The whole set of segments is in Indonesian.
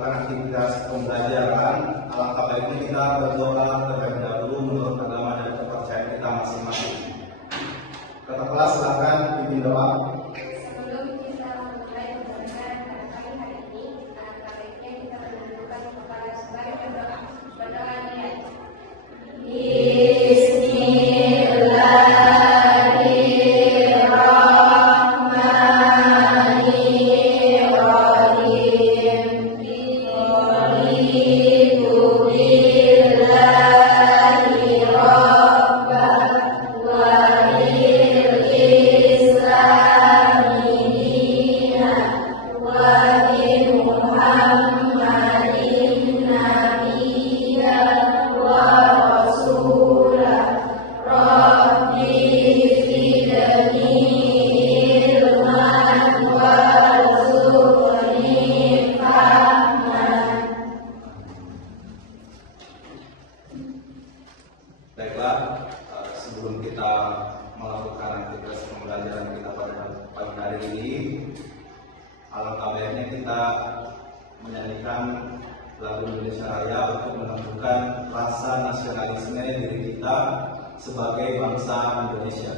melakukan aktivitas pembelajaran, alangkah baiknya kita berdoa terlebih dahulu menurut agama dan kepercayaan kita masing-masing. Kata kelas, silakan pimpin doa. Sebelum kita memulai pembelajaran pada pagi hari ini, alangkah baiknya kita menundukkan kepala sebagai berdoa. Berdoa niat. Baiklah, sebelum kita melakukan aktivitas pembelajaran kita pada pagi hari ini, alangkah baiknya kita menyanyikan lagu Indonesia Raya untuk menunjukkan rasa nasionalisme diri kita sebagai bangsa Indonesia.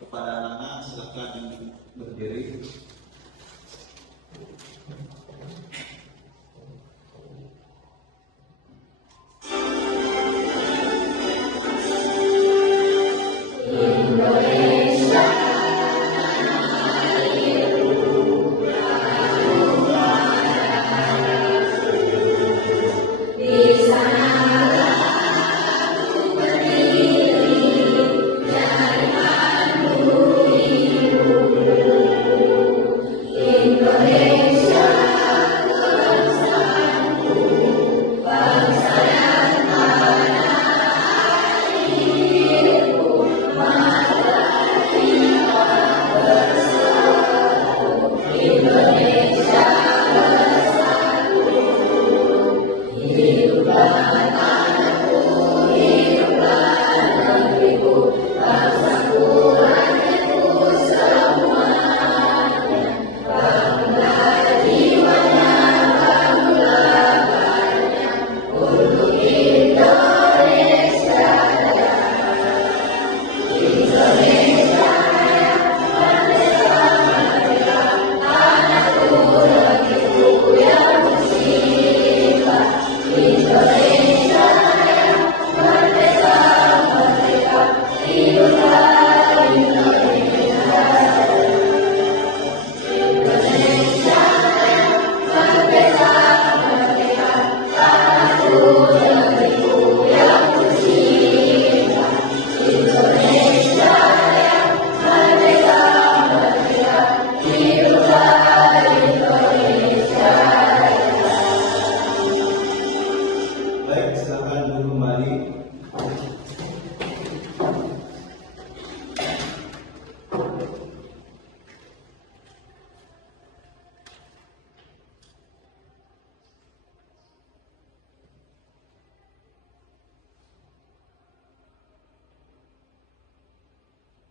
Kepada anak-anak silakan berdiri.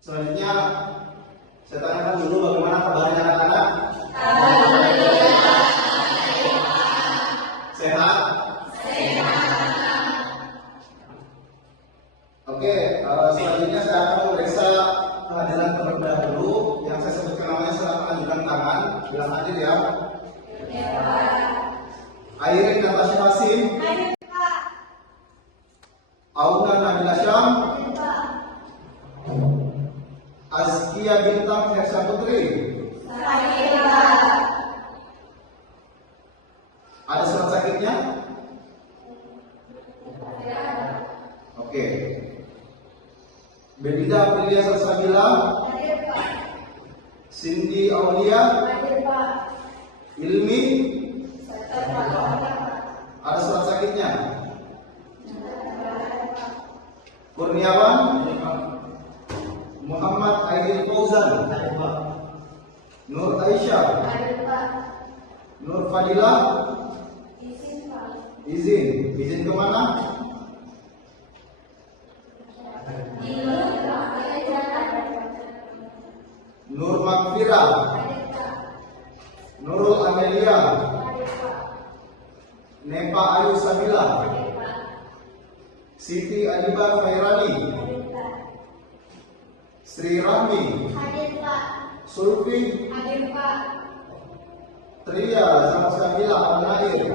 Selanjutnya, saya tanyakan dulu bagaimana kabarnya anak-anak? Sehat? Oke, selanjutnya saya akan memeriksa kehadiran terlebih dahulu. Yang saya sebutkan namanya silakan lanjutkan tangan, bilang hadir ya. Airin Natasha Hasim. Auna Nabila Syam. Azkia Bintang Hersa Putri. Ada surat sakitnya? Oke. Belinda Aprilia Salsabila. Cindy Aulia. Ilmi. Ada surat sakitnya? Kurniawan. Muhammad Aidil Fauzan. Nur Aisyah. Nur Fadilah. Izin kemana? Nur Makfira, Nurul Amelia, Nepa Ayu Samila, Siti Adiba Khairani, Sri Rahmi, Sulfi, Tria sama Samila Al-Nair,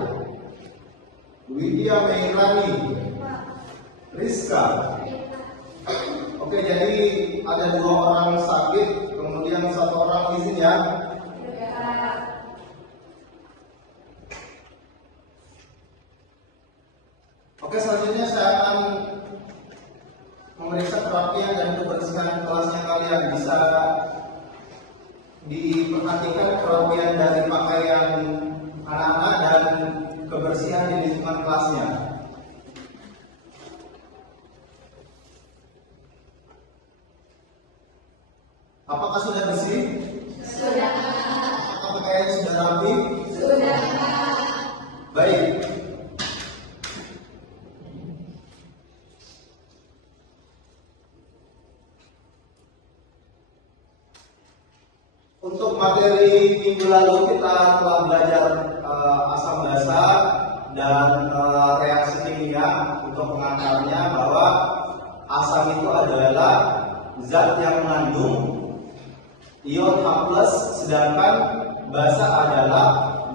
Widya Meirani, Rizka. Oke, jadi ada 2 orang sakit, kemudian 1 orang izin ya. Oke, selanjutnya saya akan memeriksa kerapian dan kebersihan kelasnya kalian. Bisa diperhatikan kerapian dari pakaian anak-anak dan kebersihan di lingkungan kelasnya. Apakah sudah bersih? Sudah. Apakah pakaian sudah rapi? Sudah. Baik. Untuk materi minggu lalu kita telah belajar asam basa dan reaksi kimia. Untuk pengantarnya bahwa asam itu adalah zat yang mengandung ion H+, sedangkan basa adalah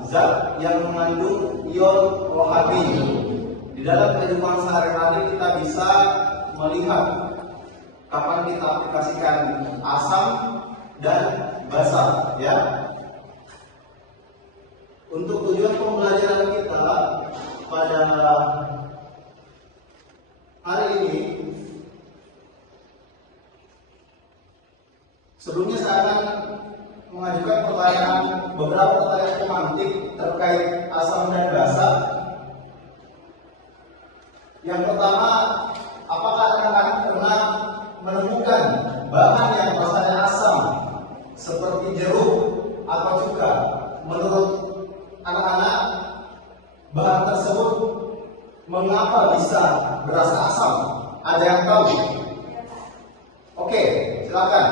zat yang mengandung ion OH-. Di dalam kehidupan sehari-hari kita bisa melihat kapan kita aplikasikan asam dan basa, ya. Untuk tujuan pembelajaran kita pada hari ini, sebelumnya saya akan mengajukan beberapa pertanyaan pemantik terkait asam dan basa. Yang pertama, apakah anak-anak pernah menemukan bahan yang rasanya asam seperti jeruk atau cuka? Menurut anak-anak, bahan tersebut mengapa bisa berasa asam? Ada yang tahu? Oke, silakan.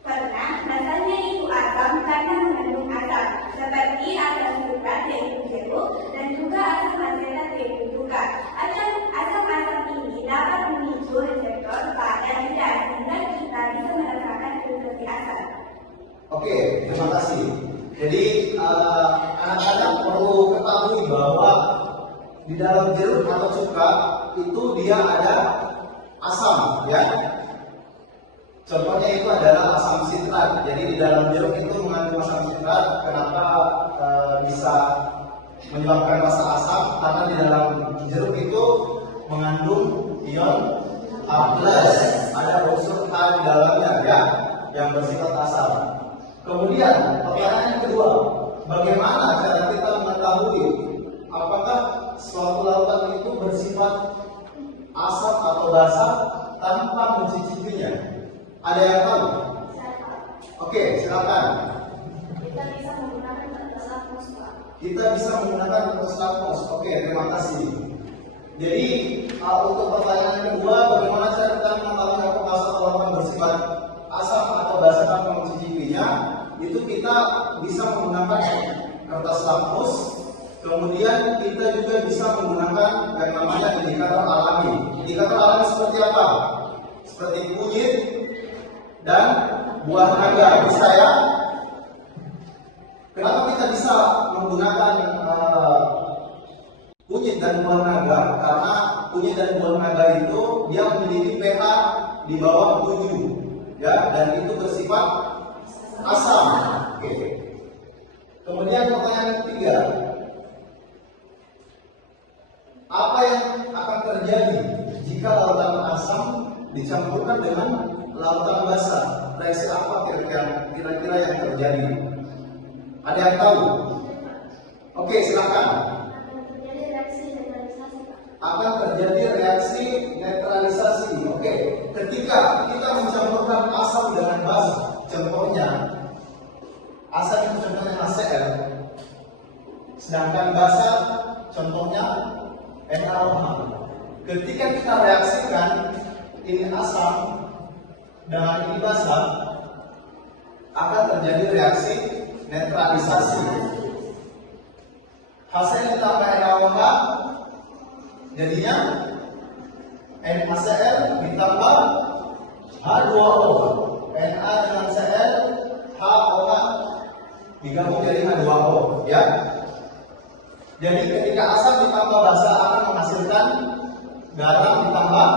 Pernah, rasanya itu asam karena mengandung asam, seperti asam sulfat yaitu jeruk dan juga asam asetat yaitu cuka. Asam-asam ini dapat memicu reseptor pada lidah sehingga kita bisa merasakan sensasi asam. Oke, terima kasih. Jadi anak-anak perlu ketahui bahwa di dalam jeruk atau cuka itu dia ada asam, ya. Contohnya itu adalah asam sitrat. Jadi di dalam jeruk itu mengandung asam sitrat. Kenapa bisa menyebabkan rasa asam? Karena di dalam jeruk itu mengandung ion H+. Ada unsur H di dalamnya, ya, yang bersifat asam. Kemudian pertanyaan yang kedua, bagaimana cara kita mengetahui apakah suatu lautan itu bersifat asam atau basa tanpa mencicipinya? Ada yang tahu? Oke, silakan. Kita bisa menggunakan kertas lakmus, Pak. Kita bisa menggunakan kertas lakmus. Oke, terima kasih. Jadi untuk pertanyaan kedua, bagaimana cara kita mengetahui apakah suatu lautan bersifat asam atau basa tanpa mencicipinya? Itu kita bisa menggunakan kertas lakmus. Kemudian kita juga bisa menggunakan yang namanya indikator alami. Indikator alami seperti apa? Seperti kunyit dan buah naga, bisa ya? Kenapa kita bisa menggunakan kunyit dan buah naga? Karena kunyit dan buah naga itu dia memiliki pH di bawah 7, ya, dan itu bersifat asam. Oke. Kemudian pertanyaan ketiga, apa yang akan terjadi jika lautan asam dicampurkan dengan lautan basa? Reaksi apa kira-kira yang terjadi? Ada yang tahu? Oke, silakan. Akan terjadi reaksi netralisasi. Oke, ketika kita mencampurkan asam dengan basa, contohnya asam itu contohnya HCl, sedangkan basa NaOH. Ketika kita reaksikan ini asam dengan ini basa, akan terjadi reaksi netralisasi. Hasil ditambah NaOH jadinya NaCl ditambah H2O. Na dengan Cl, HOH digabung jadi H2O, ya. Jadi ketika asam ditambah basa akan menghasilkan garam ditambah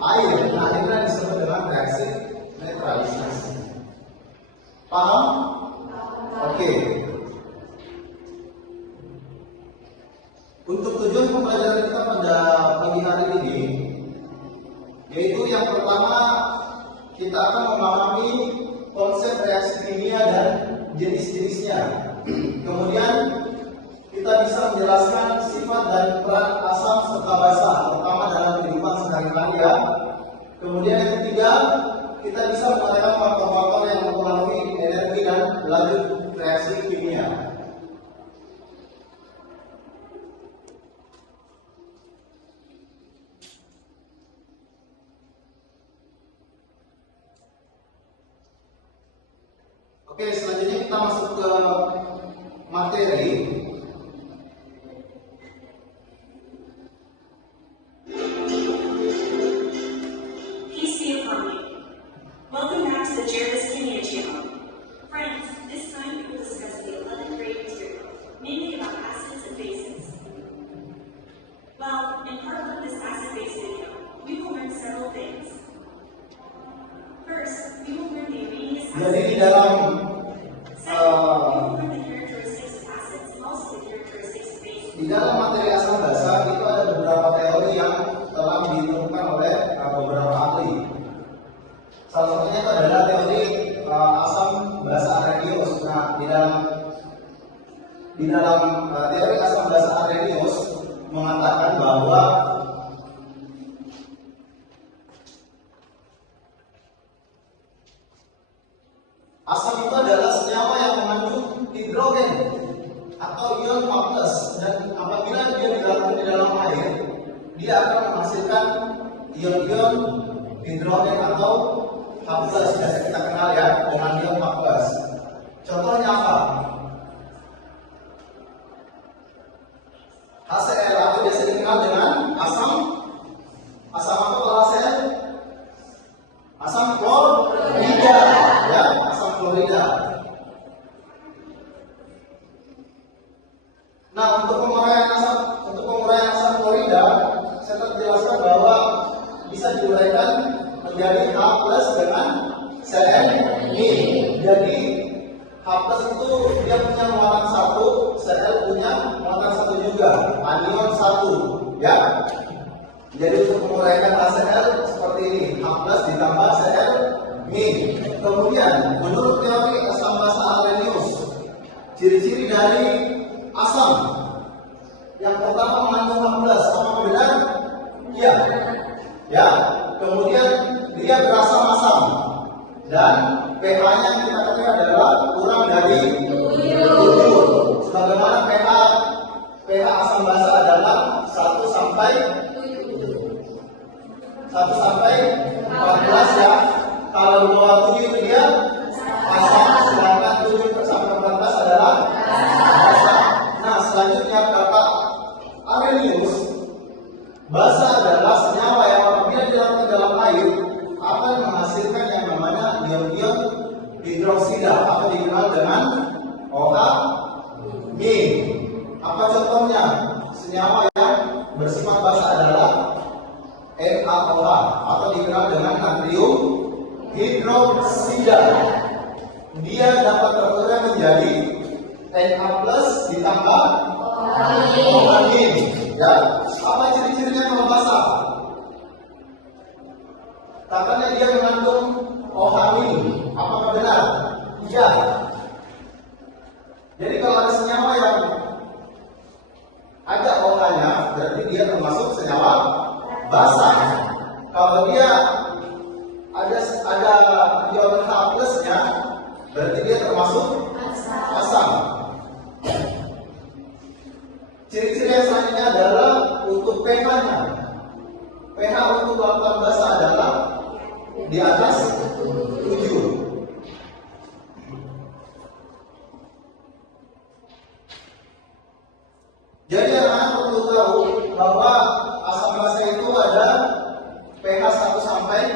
air. Nah, ini disebut dengan reaksi netralisasi. Paham? Oke. Untuk tujuan pembelajaran kita pada pagi hari ini, yaitu yang pertama kita akan memahami konsep reaksi kimia dan jenis-jenisnya. Kemudian kita bisa menjelaskan sifat dan peran asam serta basa, terutama dalam kehidupan sehari-hari ya. Kemudian yang ketiga, kita bisa mengatakan faktor-faktor yang mempengaruhi energi dan lanjut reaksi kimia. Oke, selanjutnya kita masuk ke materi. Peace be upon you. Welcome back to the Jervis Kimia channel. Friends, this time we will discuss the 11th grade material, mainly about acids and bases. Well, in part 1 of this acid-base video, we will learn several things. First, we will learn the Arrhenius acid. Jadi di dalam di dalam materi asam basa itu ada beberapa teori yang telah ditemukan oleh beberapa ahli. Salah satunya itu adalah teori asam basa Arrhenius. Nah, di dalam teori asam basa Arrhenius mengatakan bahwa asam itu adalah senyawa yang mengandung hidrogen atau ion H+, dan apabila dia dilarutkan di dalam air, dia akan menghasilkan ion-ion hidrogen atau H+, biasa kita kenal ya dengan ion H+. Contohnya apa? HCl atau biasa dikenal dengan asam apa kalau HCl? Asam klorida, ya, asam klorida. Nah, untuk penguraian asam klorida, saya telah jelaskan bahwa bisa diuraikan menjadi H+ dengan Cl-. Jadi H+ itu dia punya muatan 1, Cl punya muatan 1 juga, anion 1, ya. Jadi untuk menguraikan HCl seperti ini, H+ ditambah Cl-. Kemudian menurut teori asam basa Arrhenius, ciri-ciri dari asam yang pertama mengandung H+, apa benar? Iya. Ya. Kemudian dia berasam asam dan pH-nya kita ketahui adalah kurang dari 7. Sebagaimana pH asam basa adalah 1 sampai 14 ya. Kalau di bawah 7 itu dia asam, sedangkan 7 sampai 14 adalah basa. Nah, selanjutnya kata Arrhenius, basa adalah senyawa yang apabila dilarutkan dalam air akan menghasilkan yang namanya ion-ion hidroksida atau dikenal dengan OH-. Apa contohnya? Senyawa yang bersifat basa adalah NaOH atau dikenal dengan natrium hidroksida. Dia dapat tertulis menjadi Na+ ditambah OH-. Ya, apa ciri-cirinya kalau basa? Katanya dia mengandung OH-. Apakah benar? Iya. Jadi kalau ada senyawa yang ada OH-nya, berarti dia termasuk senyawa basa. Kalau dia ada ion H+-nya, berarti dia termasuk asam. Ciri-ciri yang selanjutnya adalah untuk pH-nya. pH untuk lautan basah adalah di atas 7. Jadi anak-anak perlu tahu bahwa asam basa itu ada pH 1 sampai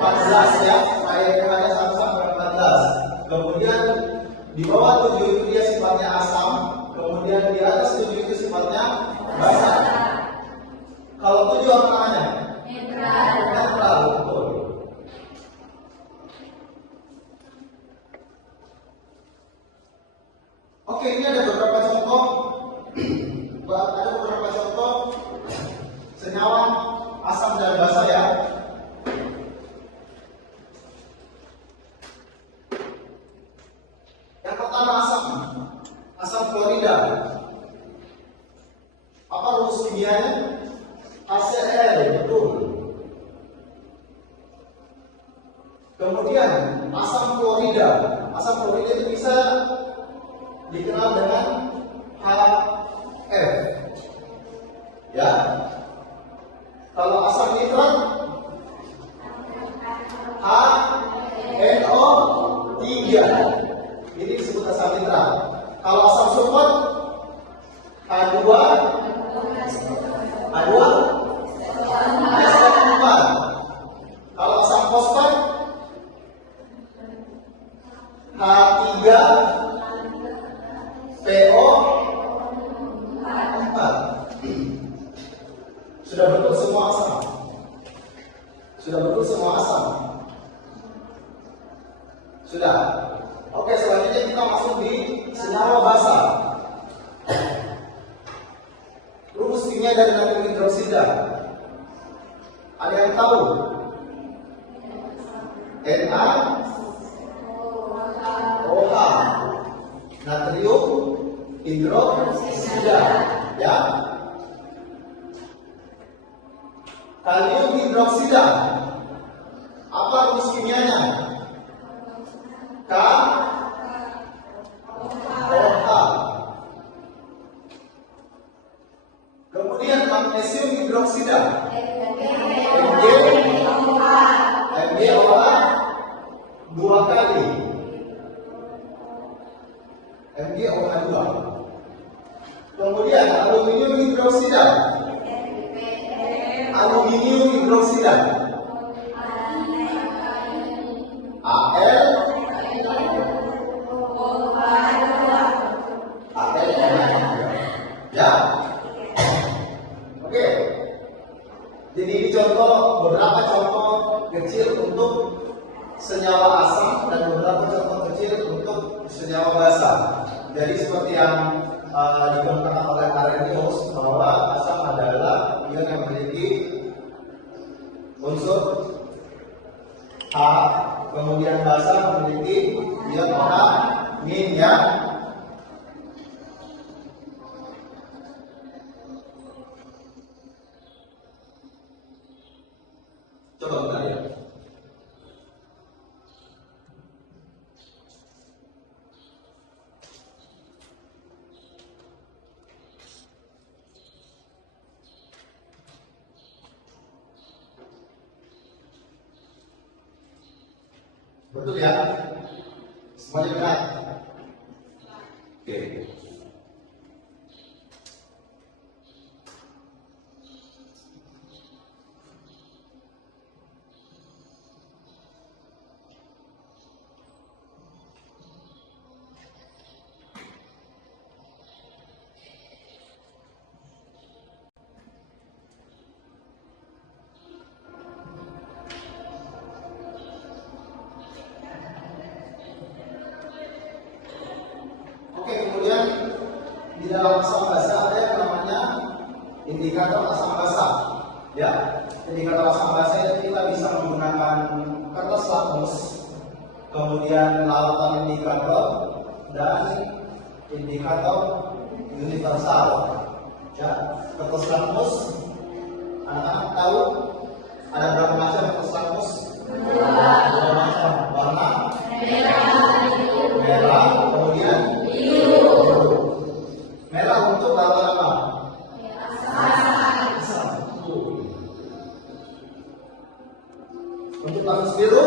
14 ya, pH-nya 1 sampai 14. Kemudian di bawah 7 itu dia sifatnya asam, kemudian di atas 7 itu sifatnya basa. Kalau 7 apa namanya? Netral, betul. Oke, ini ada beberapa contoh. Ada beberapa contoh senyawa asam dan basa ya. Yang pertama asam klorida. Apa rumus kimianya? HCl, betul. Kemudian asam klorida. Asam klorida itu bisa dikenal dengan HF. Ya. Kalau asam nitrat HNO3. Ini disebut asam nitrat. Kalau asam sulfat H2 SO4. Kalau asam fosfat H3PO4. Sudah betul semua asam. Sudah betul semua asam. Sudah. Oke, selanjutnya kita masuk di senyawa basa. Rumus kimia dari natrium hidroksida. Ada yang tahu? NaOH. Natrium hidroksida. Ya. Kalium hidroksida. Apa rumus kimianya? KOH. Kemudian magnesium hidroksida. MgOH 2 kali. MgOH 2. Kemudian aluminium hidroksida. Aluminium hidroksida. Al. Ya. Oke. Jadi ini contoh, beberapa contoh kecil untuk senyawa asam dan beberapa contoh kecil untuk senyawa basa. Jadi seperti yang dikembangkan oleh Arrhenius bahwa asam adalah ion yang memiliki unsur H, kemudian basa memiliki ion OH min ya. Coba kita lihat. Betul ya? Semuanya benar? Oke. Di dalam asam basa ada yang namanya indikator asam basa. Ya, indikator asam basa itu kita bisa menggunakan kertas lakmus, kemudian lautan indikator dan indikator universal. Ya, kertas lakmus, anak-anak tahu ada berapa macam kertas lakmus? Dua macam, warna merah, kemudian biru. Merah untuk lautan apa? Asam. Untuk lakus biru,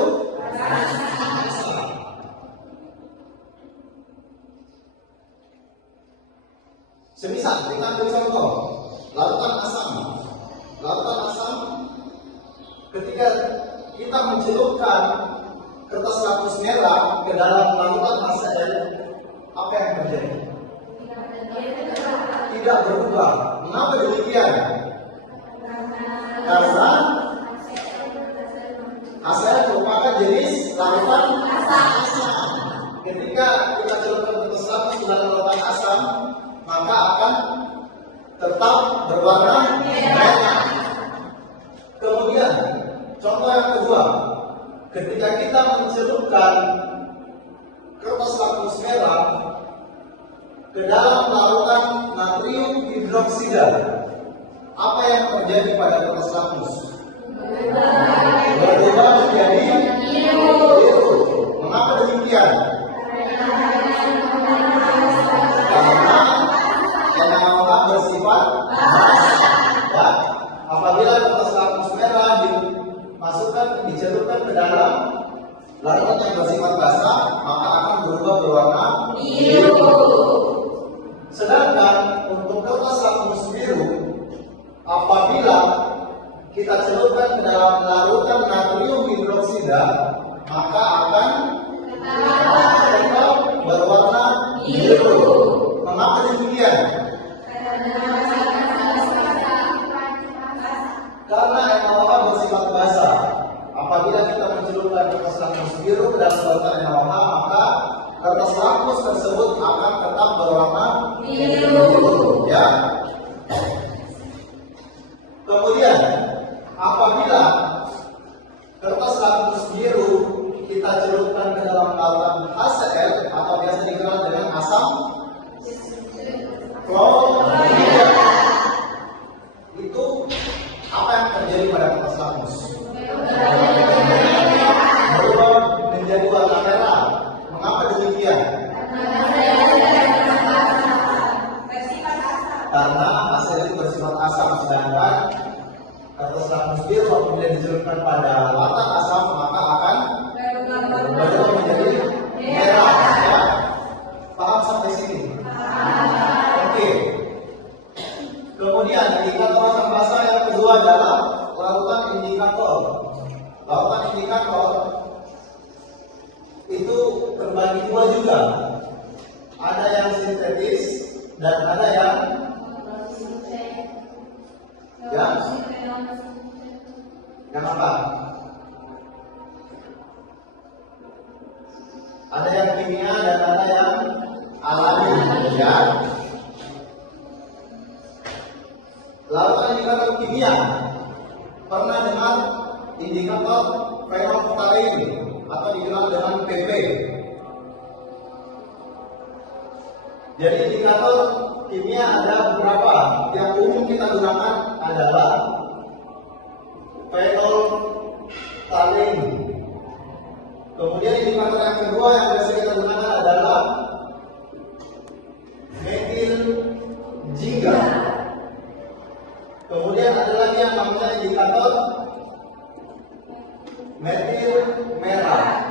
semisal kita ambil contoh lautan asam. Lautan asam, ketika kita mencelupkan kertas lakus merah ke dalam lautan HCl, apa yang terjadi? Tidak berubah. Mengapa demikian? Karena HCl merupakan jenis lautan asam. Ketika kita celupkan kertas lakus ke dalam lautan asam, maka akan tetap berwarna merah. Kemudian, contoh yang kedua, ketika kita mencelupkan kertas lakus merah ke dalam lautan natrium hidroksida, apa yang terjadi pada kertas lakus? Berubah menjadi biru. Mengapa demikian? Karena NaOH bersifat basa. Ya, apabila kertas lakus merah dicelupkan ke dalam lautan yang bersifat basa, maka akan berubah berwarna biru. Sedangkan untuk kertas lakus biru, apabila kita celupkan ke dalam larutan natrium hidroksida, maka akan tetap berwarna biru. Mengapa demikian? Karena NaOH bersifat basa. Apabila kita mencelupkan kertas lakus biru ke dalam lautan NaOH, maka kertas lakus tersebut akan tetap berwarna biru. Ya. Kemudian, apabila kertas lakus biru kita celupkan ke dalam lautan HCl atau biasa dikenal dengan asam klorida, itu apa yang terjadi pada kertas lakus? Berubah menjadi warna merah. Mengapa demikian? Karena HCl itu bersifat asam, sedangkan kertas lakus biru apabila dicelupkan pada lautan asam maka akan berubah menjadi merah. Ya? Paham sampai sini? Oke. Kemudian indikator asam basa yang kedua adalah lautan indikator. Lautan indikator itu terbagi dua juga. Ada yang sintetis dan ada yang apa? Ada yang kimia dan ada yang alami. Ya. Lautan indikator kimia, pernah dengar indikator fenolftalein atau dikenal dengan PP. Jadi indikator kimia ada beberapa. Yang umum kita gunakan adalah fenolftalein. Kemudian indikator yang kedua yang biasa kita gunakan adalah metil jingga. Kemudian ada lagi yang namanya indikator metil merah.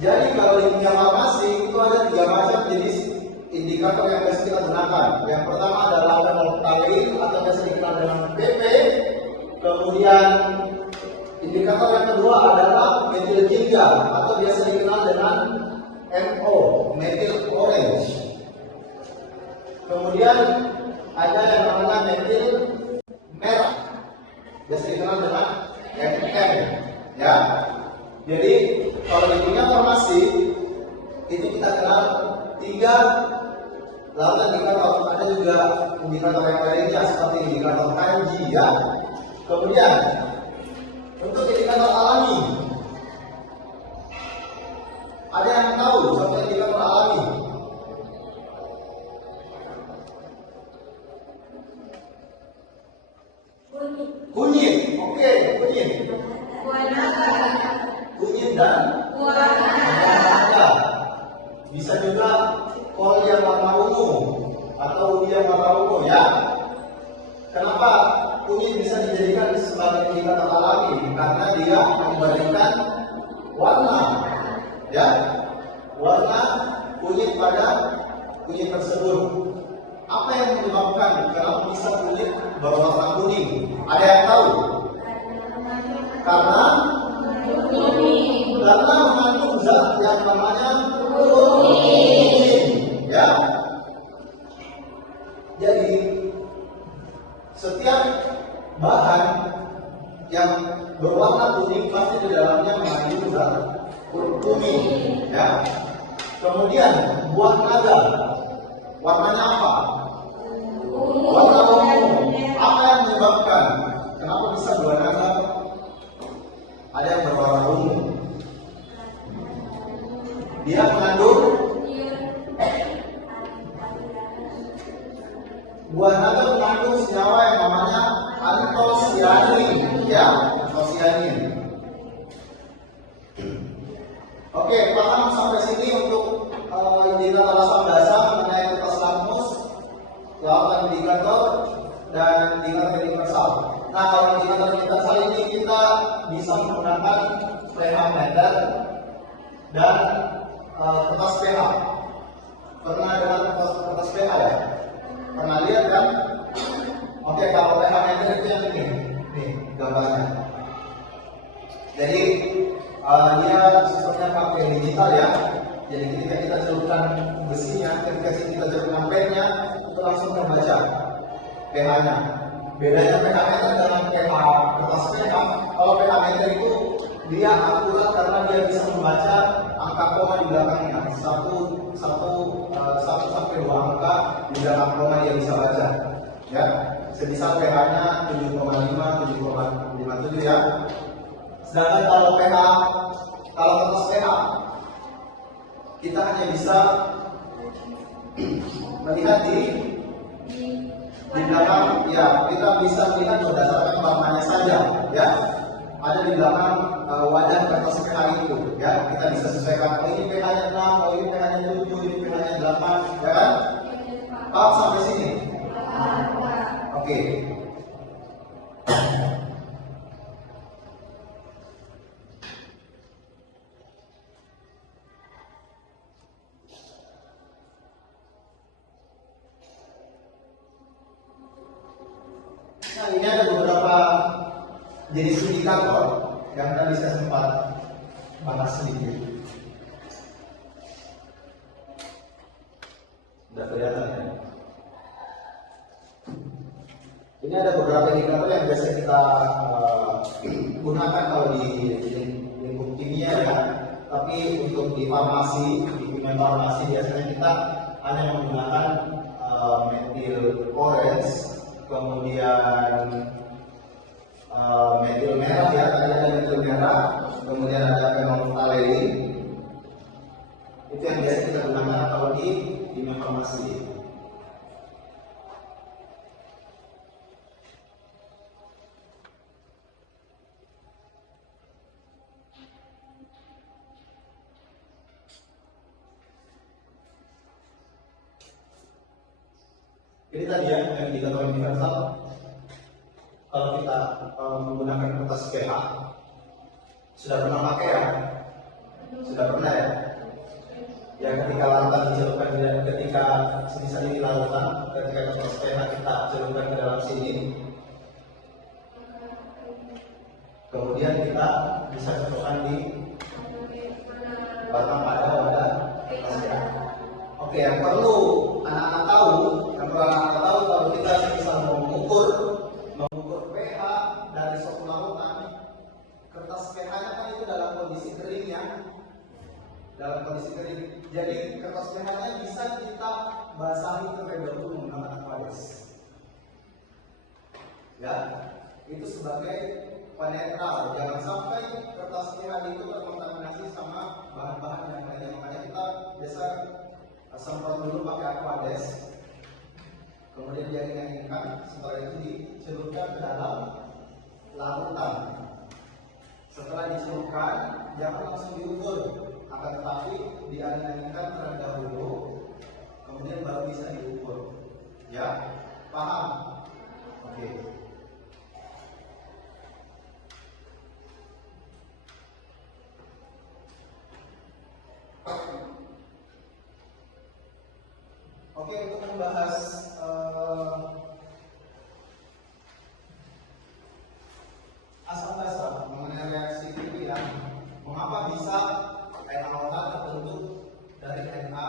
Jadi kalau di kimia farmasi itu ada 3 macam jenis indikator yang biasa kita gunakan. Yang pertama adalah fenolftalein atau biasa dikenal dengan PP. Kemudian indikator yang kedua adalah metil jingga atau biasa dikenal dengan MO, metil orange. Kemudian ada yang namanya metil merah, biasa dikenal dengan MM. Ya. Jadi kalau di kimia farmasi itu kita kenal 3 lautan indikator. Ada juga indikator yang lainnya seperti indikator kanji. Ya. Kemudian untuk indikator alami, ada yang tahu soal indikator alami? Kunyit. Oke, kunyit. Kunyit dan warna. Bisa juga kol yang warna ungu atau ubi yang warna ungu. Ya. Kenapa kunyit bisa dijadikan sebagai indikator alami karena dia memberikan warna, ya, warna kunyit pada kunyit tersebut. Apa yang menyebabkan kenapa bisa kunyit berwarna kuning? Ada yang tahu? Karena mengandung zat yang namanya kunin, ya. Jadi setiap bahan yang berwarna kuning pasti di dalamnya mengandung zat kuning, ya. Kemudian buah naga warnanya apa? Warna ungu. Apa yang menyebabkan? Kenapa bisa buah naga ada yang berwarna ungu? Dia mengandung buah naga mengandung senyawa yang namanya antosianin, ya, antosianin. Oke, paham sampai sini untuk indikator asam basa mengenai kertas lakmus, lawan indikator dan indikator universal. Nah, kalau indikator universal ini kita bisa menggunakan pH meter dan kertas pH. Pernah dengar kertas pH ya? Pernah lihat kan? Oke, kalau pH meter itu yang ini, nih gambarnya. Jadi dia sistemnya pakai digital ya. Jadi ketika kita celupkan besinya, ketika kita celupkan pennya, itu langsung membaca pH-nya. Bedanya pH meter dengan pH kertas pH, kalau pH meter itu dia akurat karena dia bisa membaca angka koma di belakangnya. Satu sampai dua angka di belakang koma dia bisa baca. Ya, semisal pH-nya 7,5, 7,57 ya. Sedangkan kalau kertas pH kita hanya bisa melihat di belakang, ya, kita bisa melihat berdasarkan warnanya saja, ya. Ada di belakang wadah kertas pH itu, ya. Kita bisa sesuaikan, oh ini pH-nya 6, oh ini pH-nya 7, ini pH-nya 8, ya kan? Paham sampai sini? Oke. Nah, ini ada beberapa jenis indikator yang tadi saya sempat bahas sedikit. Sudah kelihatan ya? Ini ada beberapa indikator yang biasa kita gunakan kalau di lingkup kimia ya. Tapi untuk di farmasi, di kimia farmasi biasanya kita hanya menggunakan metil orange, kemudian metil merah ya, tadi ada metil merah, kemudian ada fenolftalein. Itu yang biasa kita gunakan kalau di kimia farmasi. Ini tadi ya, yang indikator universal. Kalau kita menggunakan kertas pH, sudah pernah pakai ya? Sudah pernah ya? Ya, ketika lautan dicelupkan, ketika semisal ini lautan, ketika kertas pH kita celupkan ke dalam sini, kemudian kita bisa cocokkan di batang pada wadah kertas pH. Oke, yang perlu anak-anak tahu, kalau kita bisa mengukur pH dari suatu lautan, kertas pH-nya kan itu dalam kondisi kering ya, dalam kondisi kering. Jadi kertas pH-nya bisa kita basahi terlebih dahulu menggunakan aqueous. Ya, itu sebagai penetral. Jangan sampai kertas pH itu terkontaminasi sama bahan-bahan yang lainnya. Makanya kita biasa semprot dulu pakai aqueous. Kemudian dia dikeringkan, setelah itu dicelupkan ke dalam larutan. Setelah dicelupkan, jangan langsung diukur, akan tetapi dianginkan terlebih dahulu, kemudian baru bisa diukur. Ya, paham? Oke. Oke, untuk membahas asam basa mengenai reaksi kimia, mengapa bisa NaOH terbentuk dari Na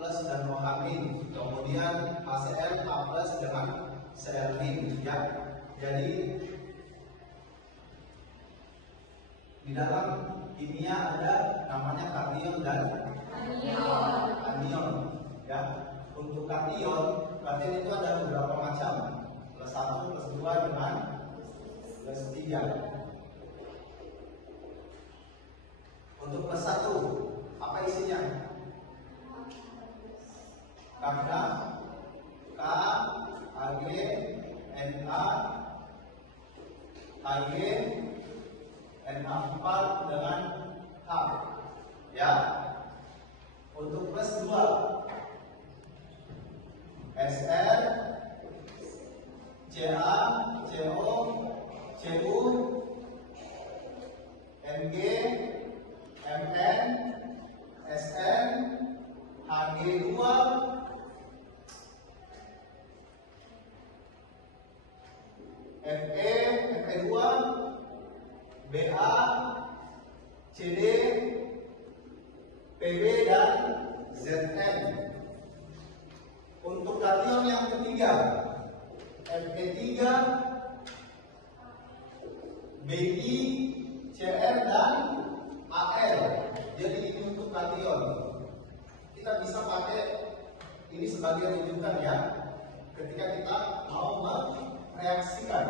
plus dan OH-, kemudian HCl A plus dengan Cl-, ya. Jadi di dalam kimia ada namanya kation dan anion, ya. Untuk kation, kation itu ada beberapa macam, plus 1, plus 2 dengan plus 3. Untuk plus 1, apa isinya? Karena K, Ag, Na, Ag, Na4 dengan H, ya. Untuk plus 2, Sr, Ca, Co, Cu, Mg, Mn, Sn, Hg2, Fe, Fe2, Ba, Cd, Pb dan Zn. Untuk kation yang ketiga, Fe3, Bi, Cr dan Al. Jadi ini untuk kation. Kita bisa pakai ini sebagai rujukan, ya, ketika kita mau mereaksikan.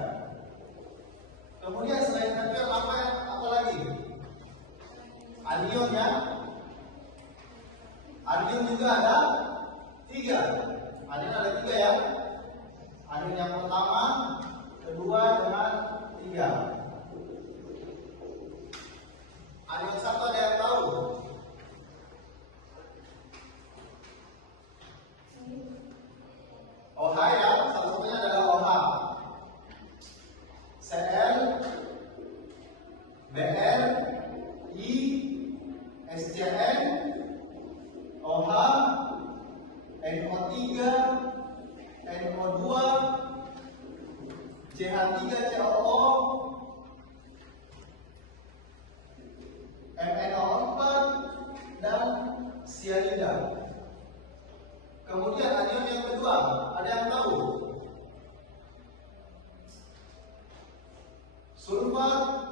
Kemudian selain kation apa lagi? Anion, ya. Anion juga ada 3. Anion ada 3, ya. Anion yang pertama, kedua, dengan 3. Anion 1 ada yang tahu? OH, ya, salah satunya adalah OH. Cl, Br, I, SCN, OH, NO3, NO2, CH3COO, MnO4 dan sianida. Kemudian anion yang kedua, ada yang tahu? Sulfat,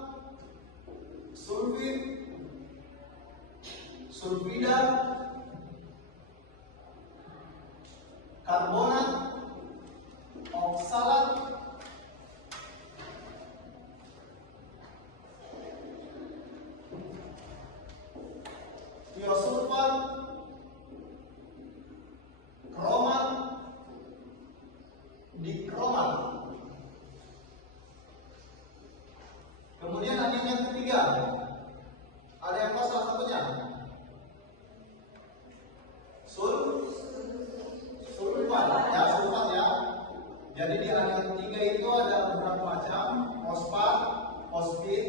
sulfit, sulfida, karbonat, oksalat, tiosulfat, kromat, dikromat. Kemudian anion yang ketiga, ada yang tahu salah satunya? Sulfat, ya, sulfat, ya. Jadi di anion 3 itu ada beberapa macam: fosfat, fosfit,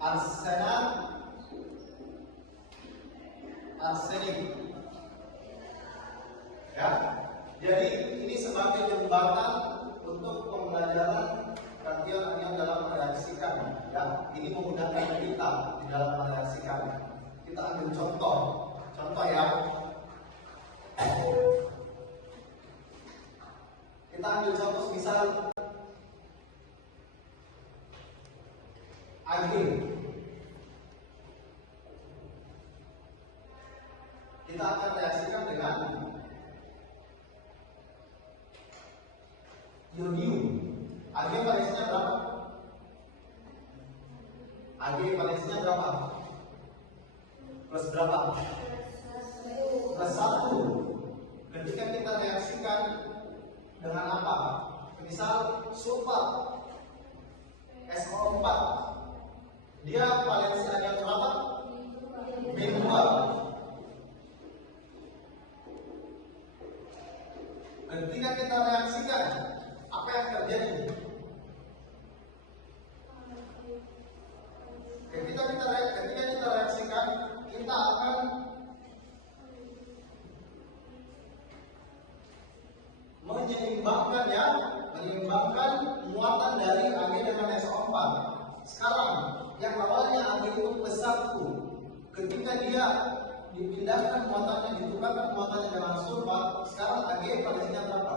arsenat, arsenik, ya. Jadi ini sebagai jembatan untuk pembelajaran kation anion dalam mereaksikan, ya. Ini memudahkan kita di dalam mereaksikan. Kita ambil contoh, ya. Kita ambil contoh misal Ag. Kita akan reaksikan dengan ionium. Ag valensinya berapa? Ag valensinya berapa? Plus berapa? Plus 1. Ketika kita reaksikan dengan apa? Misal sulfat SO4, dia valensi anion berapa? Min 2. Ketika kita reaksikan, apa yang terjadi? Ketika kita reaksikan, kita akan Sekarang yang awalnya Ag itu plus 1, ketika dia dipindahkan muatannya, ditukarkan muatannya dengan sulfat, sekarang Ag kondisinya berapa?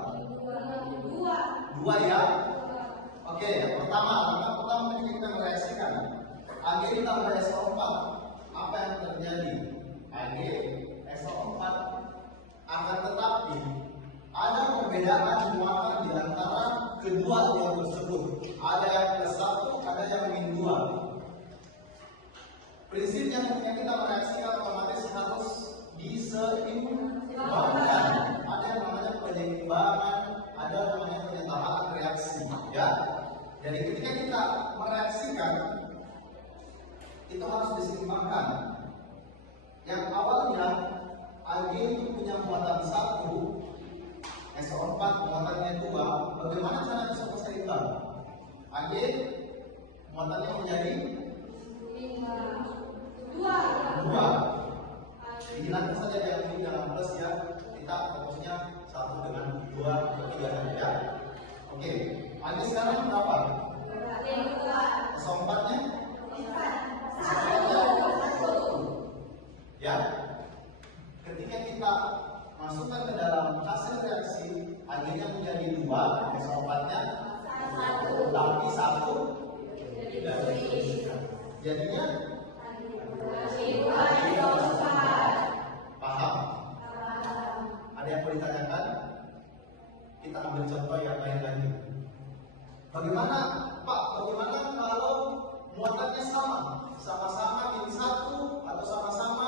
2 ya. Oke, yang pertama, langkah pertama kita mereaksikan Ag ditambah SO4. Apa yang terjadi? Ag SO4. Akan tetapi ada perbedaan muatan di antara kedua ion tersebut. Ada yang plus 1, ada yang min 2. Prinsipnya ketika kita mereaksikan otomatis harus diseimbangkan. Ada yang namanya penyeimbangan, ada yang namanya penyetaraan reaksi, ya. Jadi ketika kita mereaksikan itu harus diseimbangkan. Yang awalnya Ag itu punya muatan 1, SO4 muatannya 2. Bagaimana cara bisa seimbang? Ag muatannya menjadi 2. Dihilangkan saja yang ini dalam plus ya. Kita fokusnya 1 dengan 2 atau 3 saja. Oke, Ag sekarang berapa? SO4 nya? Ya. Ketika kita masukkan ke dalam hasil reaksi, Ag-nya menjadi 2, SO4 nya 1, tapi 1 jadinya paham? Ada yang mau ditanyakan? Kita ambil contoh yang lain lagi. Bagaimana Pak? Bagaimana kalau muatannya sama-sama min 1 atau sama-sama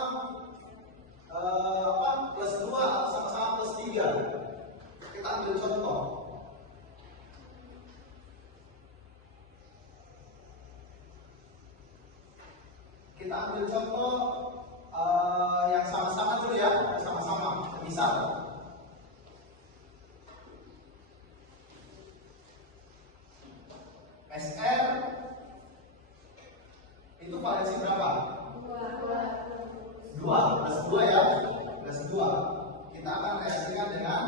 plus 2 atau sama-sama plus 3? Kita ambil contoh. Kita ambil contoh yang sama-sama dulu ya, sama-sama. Misal SR itu valensi berapa? 2 plus 2 ya, plus 2. Kita akan reaksikan dengan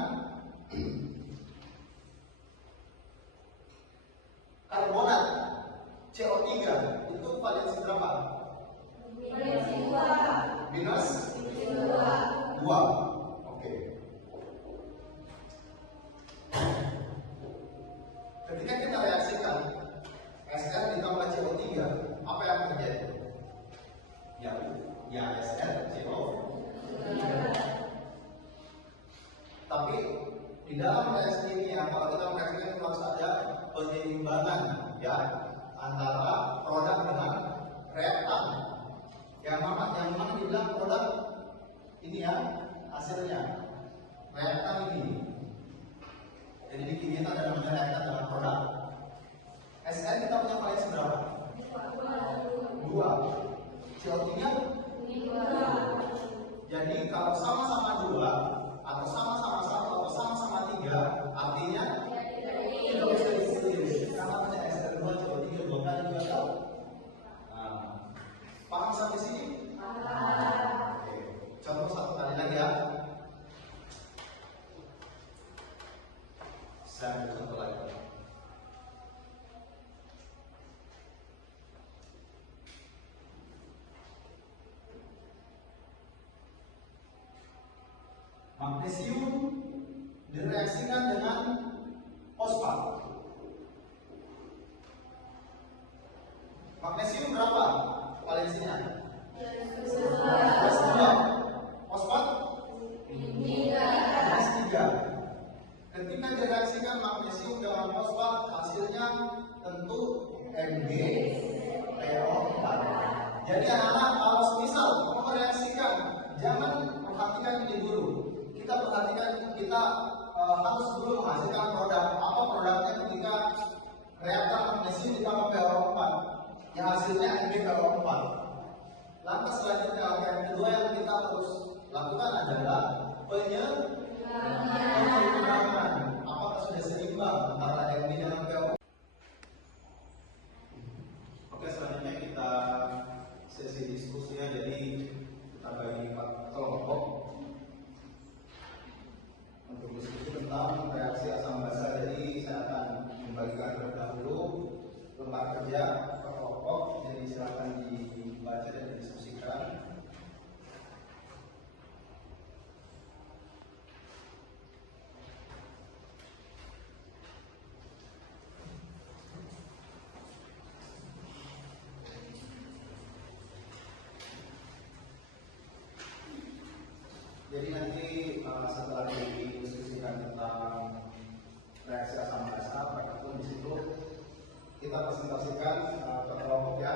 karbonat CO3 itu valensi berapa? Minus 2. Oke. Ketika kita reaksikan SR ditambah CO3, apa yang terjadi? Ya SR CO. Tapi di dalam reaksi ini ya, kalau kita mereaksikan harus ada penyeimbangan ya antara produk dengan reaktan. Yang mana dibilang produk ini ya hasilnya reaktan ini. Jadi di kimia ada namanya reaktan dengan produk. SN kita punya valensi berapa? 2. CO3-nya? 2. Jadi kalau sama-sama 2 atau sama-sama 1 atau sama-sama 3, artinya tidak bisa ditulis. Karena punya SN2 CO3 2 kali juga tahu. Paham sampai sini? Oke. Contoh satu kali lagi ya. Saya ambil contoh lagi. Magnesium direaksikan dengan fosfat. Magnesium berapa valensinya? Plus 2. Fosfat? Plus 3. Ketika direaksikan magnesium dengan fosfat, hasilnya tentu MgPO4. Jadi anak-anak kalau misal mereaksikan, jangan perhatikan ini dulu. Kita perhatikan, kita harus dulu menghasilkan produk. Apa produknya ketika reaktan magnesium ditambah PO4? Yang hasilnya MgPO4. Lantas selanjutnya yang kedua yang kita terus lakukan adalah penyeimbangan. Apakah sudah seimbang antara Mg dengan PO? Oke, selanjutnya kita sesi diskusi ya. Jadi kita bagi kelompok untuk diskusi tentang reaksi asam basa. Jadi saya akan membagikan terdahulu lembar kerja per kelompok, jadi silakan dibaca dan didiskusikan. Jadi nanti setelah didiskusikan tentang reaksi asam basa, apapun di situ kita presentasikan ke kelompok ya.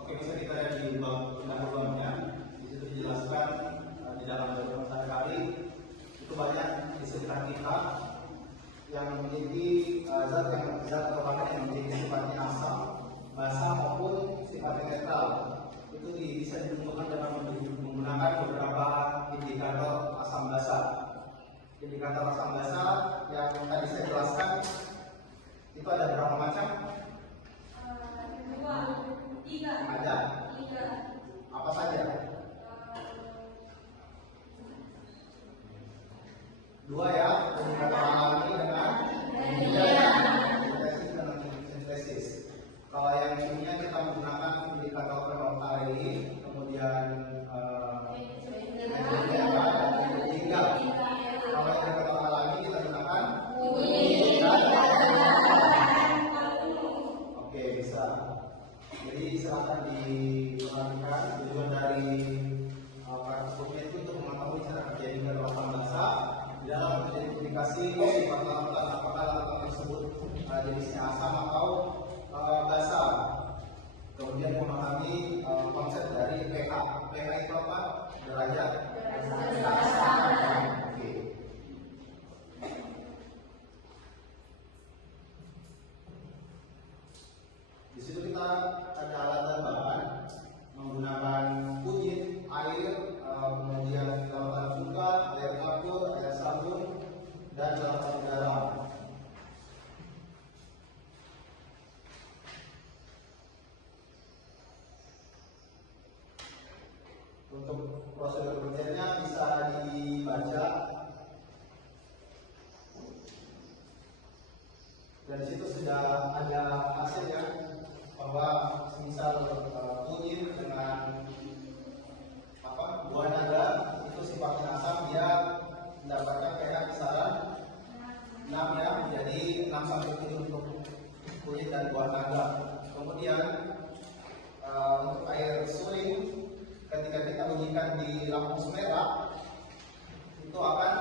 Oke, bisa kita lihat di pendahuluannya. Di situ dijelaskan di dalam jawaban sehari-hari itu banyak istilah kita yang memiliki zat atau bahan yang memiliki sifatnya asam, basa maupun sifatnya netral. Itu bisa ditentukan dengan menggunakan beberapa indikator asam basa. Indikator asam basa yang tadi saya jelaskan itu ada berapa macam? Ada? Apa saja? 2 ya, indikator alami dengan sintesis. Kalau yang kimia kita menggunakan indikator fenotarik, kemudian kalau indikator alami kita gunakan oke, bisa. Jadi silakan diperhatikan tujuan dari praktik hukumnya itu untuk mengetahui cara kerja indikator asam basa di dalam mengidentifikasi sifat larutan, apakah larutan tersebut jenisnya asam atau basa. Kemudian memahami konsep dari pH. pH itu apa? Derajat asam. Oke. Di situ kita ada alat dan bahan menggunakan kunyit, air, kemudian larutan cuka, air kapur, air sabun, dan larutan garam. Untuk prosedur kerjanya bisa dibaca dan di situ sudah ada hasilnya bahwa misal kunyit dengan buah naga itu sifatnya asam, dia mendapatkan pH kisaran 6 ya, jadi 6 sampai 7 untuk kunyit dan buah naga. Kemudian untuk air suling ketika kita ujikan di lampu merah itu akan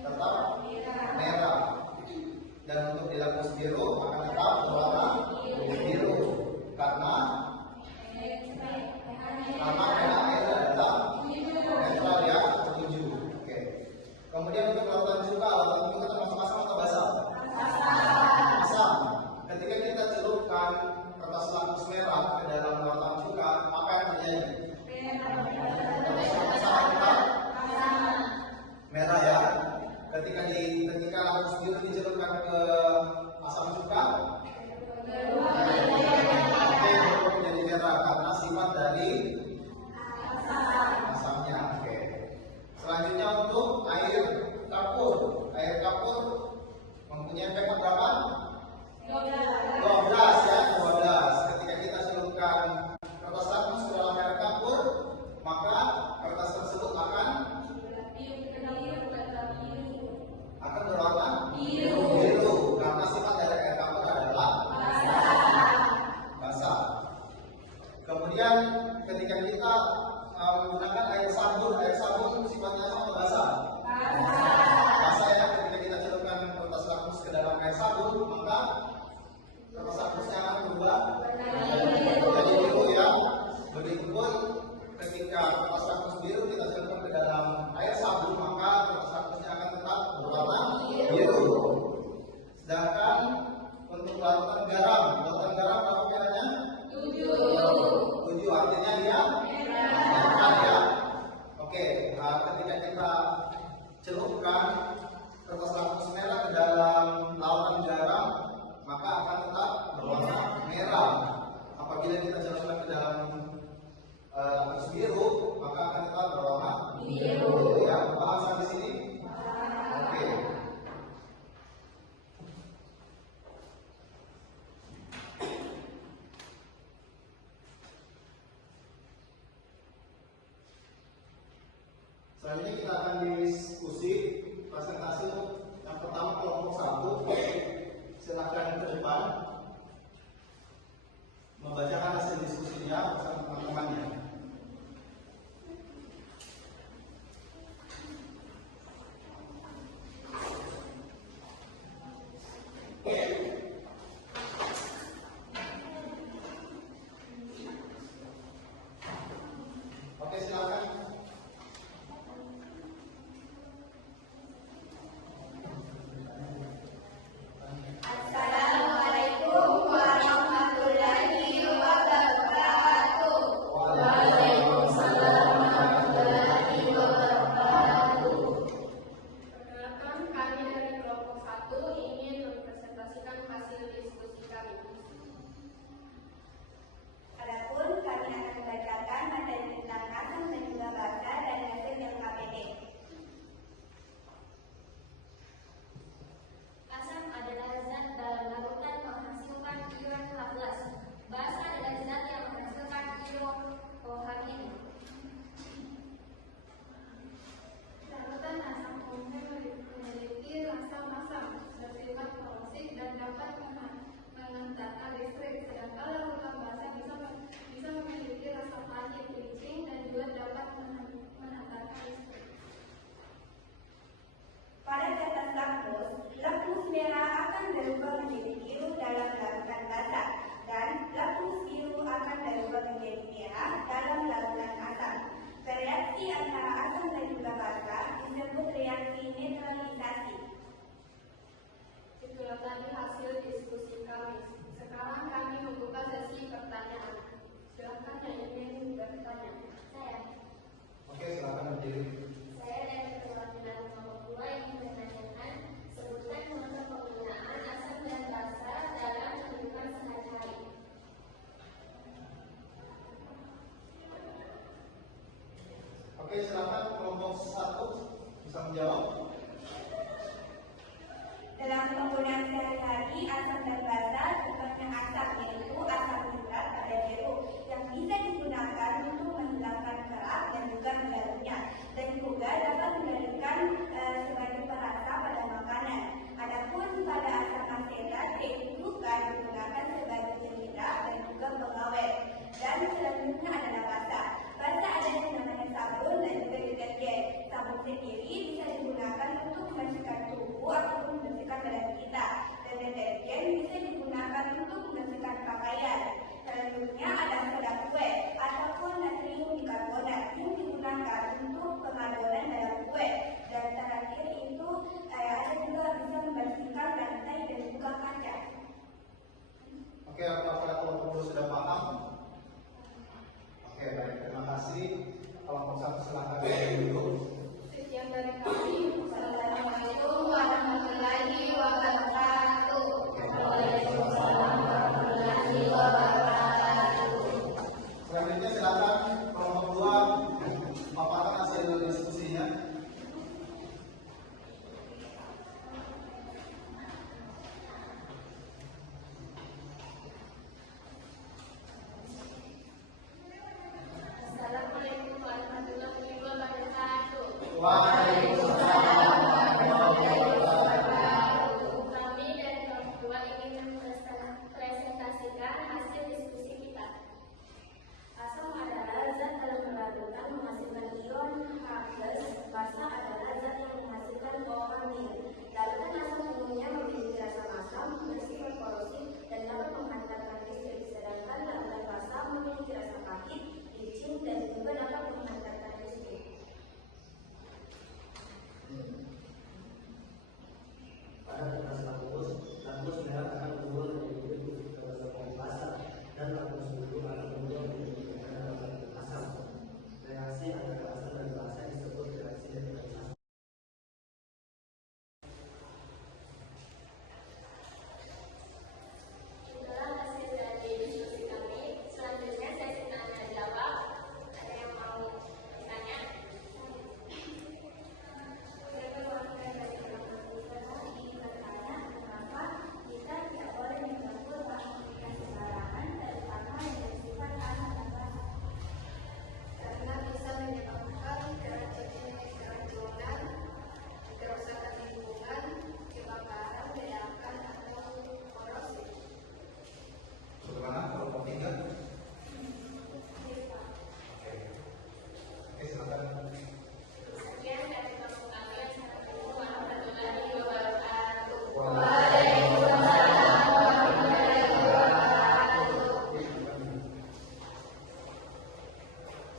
tetap merah, dan untuk di lampu biru akan tetap berwarna biru karena air adalah netral ya, 7. Oke. Kemudian untuk larutan cuka termasuk asam atau basa? Asam. Ketika kita celupkan kertas lampu merah ke dalam larutan cuka, apa yang terjadi? Merah ya. Ketika lampu biru dicelupkan ke asam cuka, Kemudian ketika kita menggunakan air sabun sifatnya apa? Basah. Basah ya. Ketika kita celupkan kertas lakmus ke dalam air sabun, maka kertas lakmusnya akan berubah menjadi biru ya. Begitu pun ketika kertas lakmus biru kita celupkan ke dalam air sabun, maka kertas lakmusnya akan tetap berwarna biru. Sedangkan untuk larutan garam berapa bedanya? 7, artinya dia merah ya. Oke, ketika kita celupkan kertas lakmus merah ke dalam larutan garam, maka akan tetap berwarna merah. Apabila kita celupkan ke dalam lakmus biru, maka akan tetap berwarna biru ya. Paham sampai sini? Oke. Selanjutnya kita akan diskusi presentasi yang pertama kelompok 1. Silakan ke depan membacakan hasil diskusinya bersama teman-temannya. Oke, silakan. Assalamualaikum warahmatullahi wabarakatuh. Waalaikumsalam warahmatullahi wabarakatuh. Perkenalkan, kami dari kelompok 1 ingin mempresentasikan hasil diskusi kami. Adapun kami akan membacakan materi tentang asam dan juga basa dan hasil LKPD. Asam adalah zat dalam larutan menghasilkan ion H+. Basa adalah zat yang menghasilkan ion OH-. Larutan asam memiliki rasa masam, bersifat korosif dan dapat mengantarkan listrik, sedangkan larutan basa bisa memiliki rasa pahit, licin, dan juga dapat mengantarkan listrik. Pada kertas lakmus merah akan berubah menjadi biru dalam larutan basa dan lakmus biru akan berubah menjadi merah dalam larutan asam. Reaksi antara asam dan juga basa disebut reaksi neutralisasi. Itulah tadi hasil diskusi kami. Sekarang kami membuka sesi pertanyaan. Silakan yang ingin bertanya. Saya. Oke, silakan berdiri. Saya dari perwakilan nomor 2 yang menanyakan sebutkan contoh penggunaan asam dan basa dalam kehidupan sehari-hari. Oke, silakan kelompok 1 bisa menjawab. Dalam penggunaan sehari-hari, asam dan basa contohnya asam yaitu asam nitrat pada jeruk yang bisa digunakan untuk menghilangkan kerak dan juga menggarumnya, dan juga dapat menjadikan sebagai perasa pada makanan. Adapun pada asam asetat yaitu juga digunakan sebagai penyedap dan juga pengawet. Dan selanjutnya adalah basa. Basa ada yang namanya sabun dan juga deterjen. Sabun sendiri bisa digunakan untuk membersihkan tubuh ataupun membersihkan badan kita, dan deterjen bisa digunakan untuk membersihkan pakaian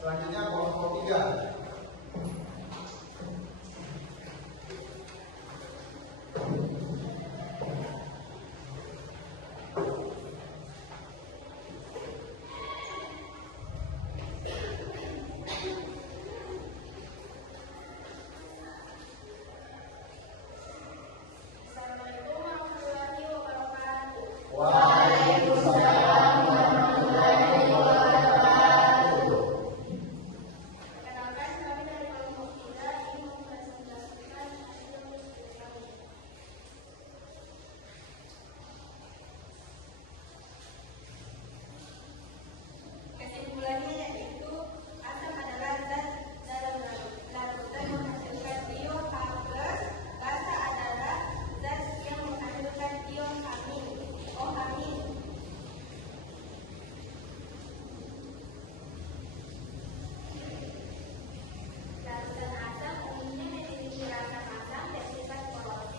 Selanjutnya kelompok 3. Assalamualaikum warahmatullahi wabarakatuh. Waalaikumsalam warahmatullahi wabarakatuh. Perkenalkan, kami dari kelompok 3 ingin mempresentasikan hasil studi kami. Kesimpulannya yaitu asam adalah zat dalam larutan menghasilkan ion H+, basa adalah zat yang menghasilkan ion O-. Larutan asam umumnya memiliki rasa asam dan sifat korosif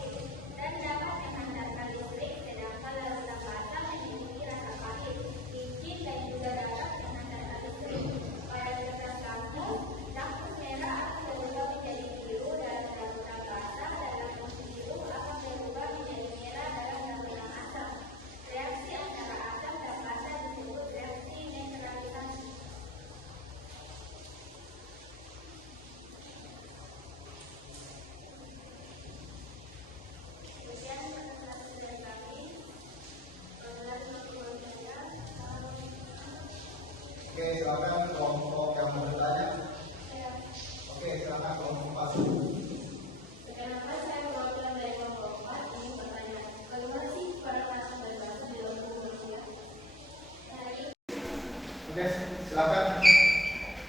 dan dapat menghantarkan listrik, sedangkan larutan basa memiliki rasa pahit, licin dan juga dapat menghantarkan listrik. Pada larutan lakmus, lakmus merah akan berubah menjadi biru dalam larutan basa dan lakmus biru akan berubah menjadi merah dalam larutan asam. Reaksi antara asam dan basa disebut reaksi neutralisasi. Sekian presentasi dari kami. Wabillahi taufiq wal hidayah. Oke, silakan kelompok yang mau bertanya. Saya Oke, silakan kelompok 4. Perkenalkan, saya perwakilan dari kelompok 4 ingin bertanya, bagaimana sih peran asam dan basa di dalam tubuh manusia? Oke, silakan.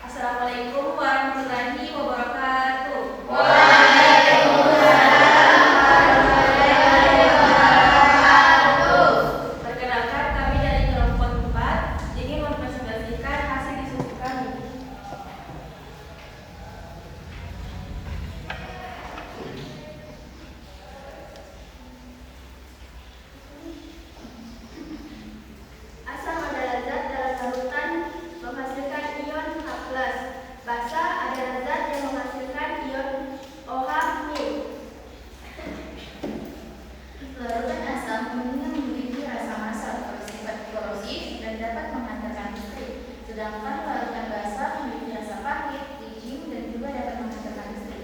Assalamualaikum warahmatullahi wabarakatuh. Perkenalkan, kami dari kelompok 4 ingin mempresentasikan hasil diskusi kami. Asam adalah zat dalam larutan menghasilkan ion H+. Basa adalah zat yang menghasilkan ion OH-. Larutan asam umumnya memiliki rasa masam, bersifat korosif dan dapat menghantarkan listrik, sedangkan larutan basa memiliki rasa pahit, licin dan juga dapat menghantarkan listrik.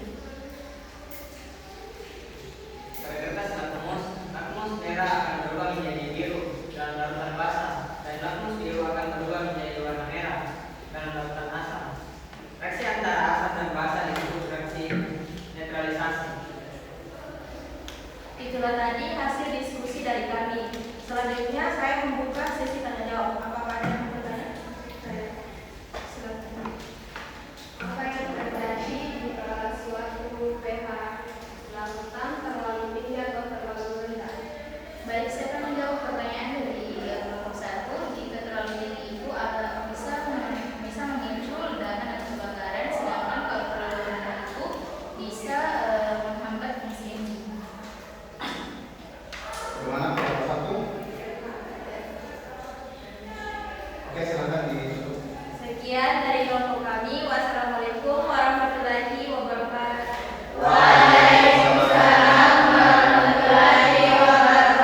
Pada kertas lakmus merah akan berubah menjadi biru dalam larutan basa, dan lakmus biru akan berubah menjadi warna merah dalam larutan asam. Reaksi antara asam dan basa disebut reaksi neutralisasi. Itulah tadi hasil diskusi dari kami. Selanjutnya saya membuka sesi tanya jawab. Apakah ada yang bertanya? Silakan. Apa yang terjadi jika suatu pH larutan terlalu tinggi atau terlalu rendah? Baik, saya akan menjawab pertanyaan dari kelompok 1. Jika terlalu tinggi itu bisa memicu ledakan atau kebakaran, sedangkan kalau terlalu rendah itu bisa menghambat fungsi enzim. Bagaimana kelompok 1? Oke, silakan ditutup. Sekian dari kelompok kami. Wassalamualaikum warahmatullahi wabarakatuh. Waalaikumsalam warahmatullahi wabarakatuh.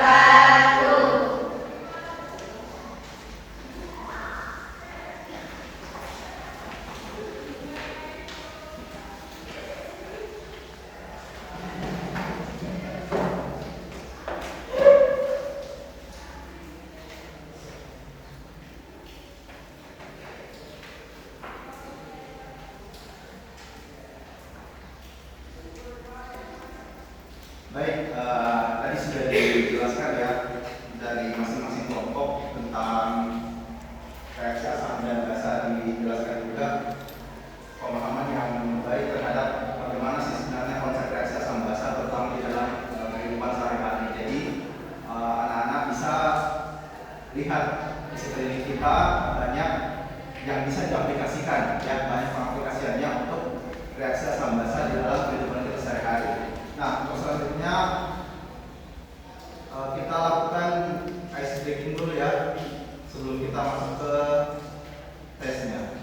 Baik, tadi sudah dijelaskan ya dari masing-masing kelompok tentang reaksi asam dan basa, dijelaskan juga pemahaman yang baik terhadap bagaimana sih sebenarnya konsep reaksi asam basa terutama di dalam kehidupan sehari-hari. Jadi anak-anak bisa lihat di sekeliling kita banyak yang bisa diaplikasikan, ya banyak pengaplikasiannya untuk reaksi asam basa di dalam kehidupan kita sehari-hari. Nah, untuk selanjutnya kita lakukan ice breaking dulu ya sebelum kita masuk ke tesnya.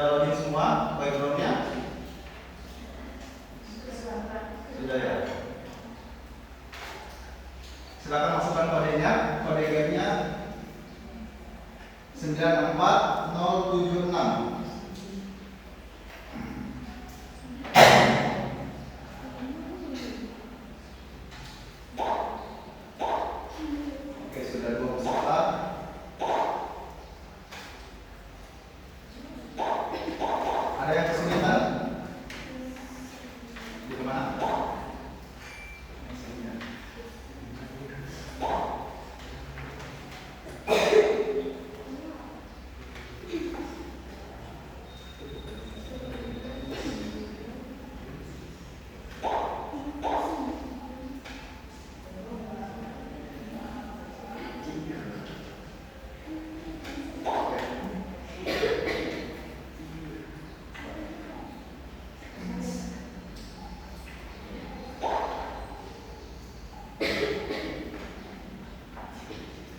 Sudah login semua backgroundnya? Sudah ya. Silakan masukkan kodenya. Kode gamenya 94076. Oke, sudah 2 peserta. Ada yang kesulitan? Di mana?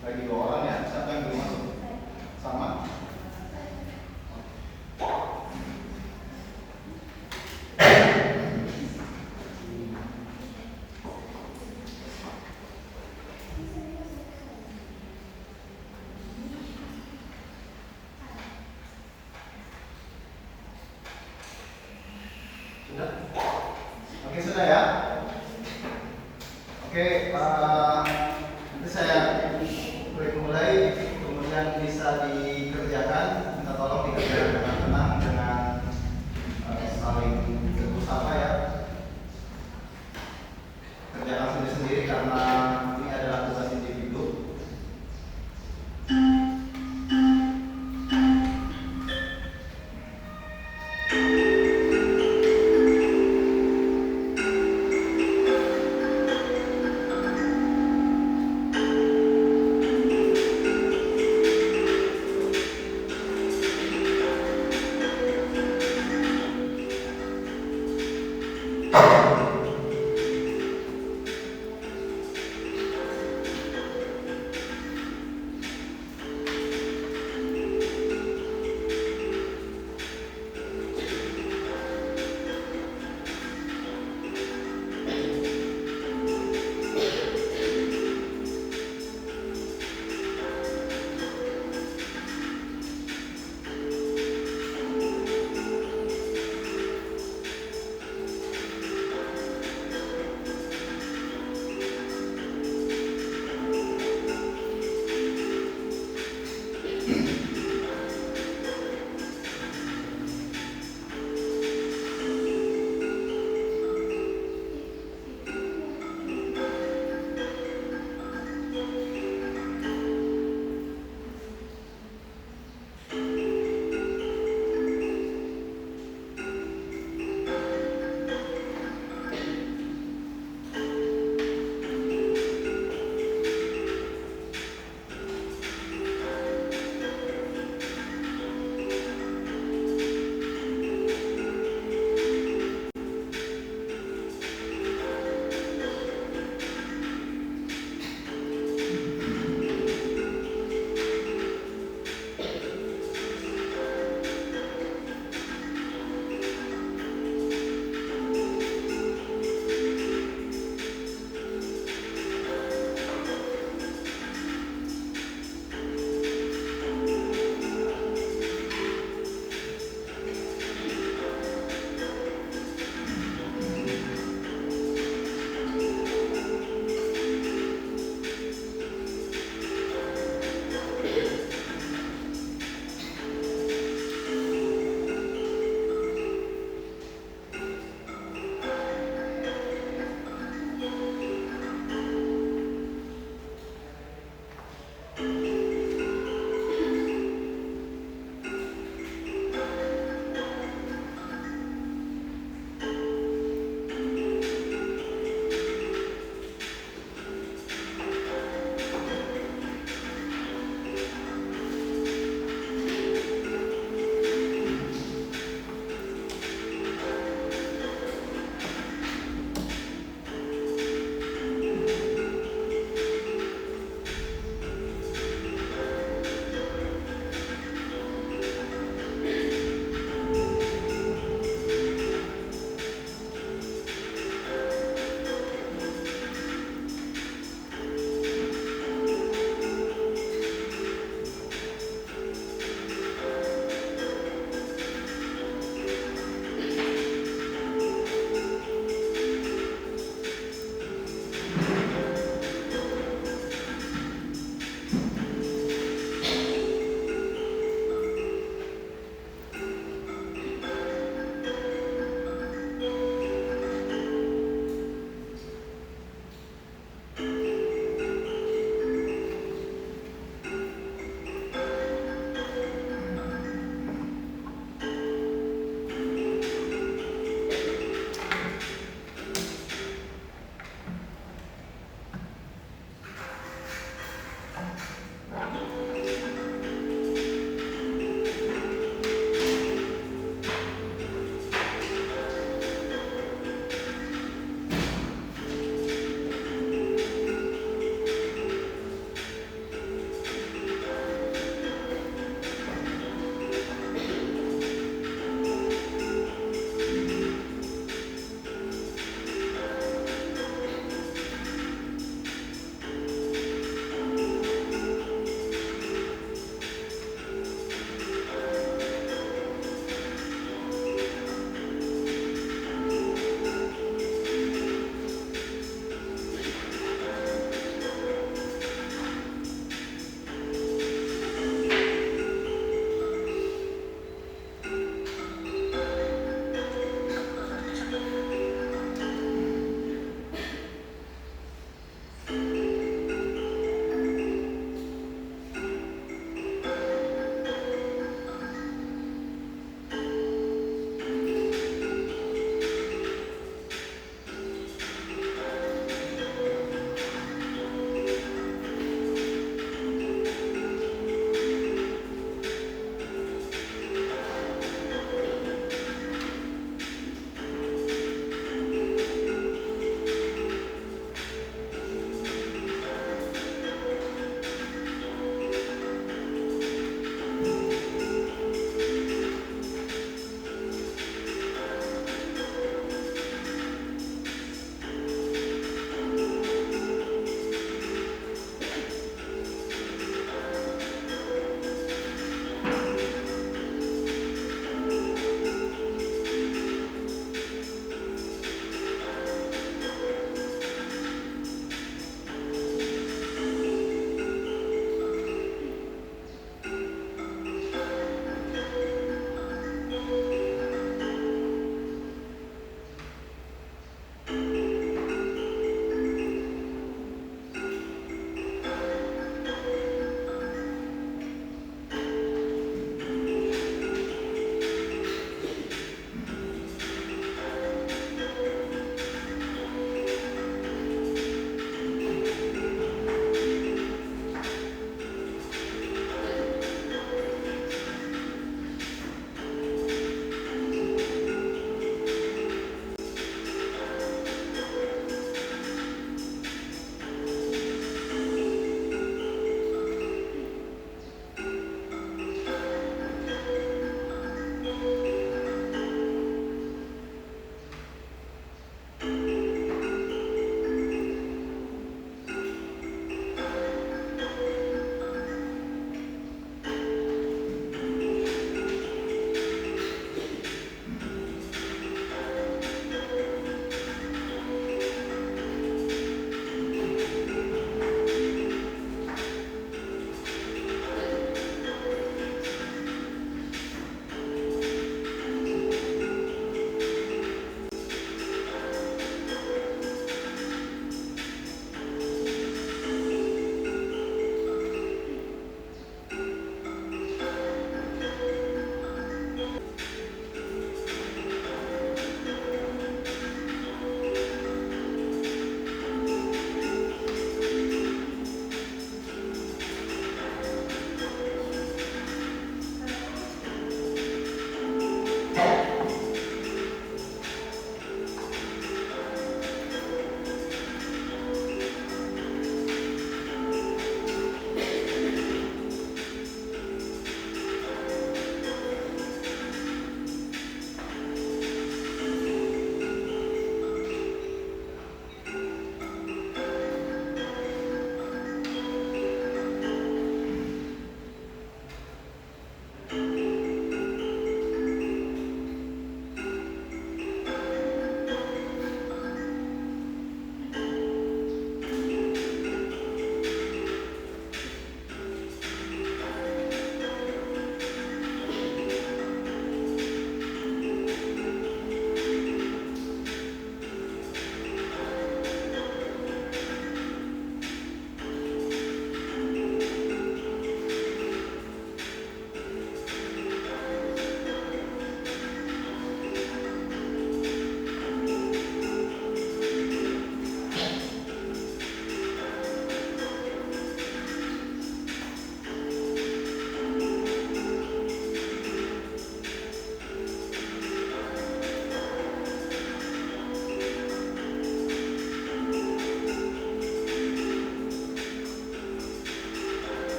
Lagi 2 orang ya, siapa yang belum masuk? Sama? Sudah? Oke, sudah ya? Oke, nanti saya boleh mulai, kemudian bisa dikerjakan. Minta tolong dikerjakan dengan tenang, dengan saling berusaha ya. Kerjakan sendiri-sendiri karena ini adalah tugas individu.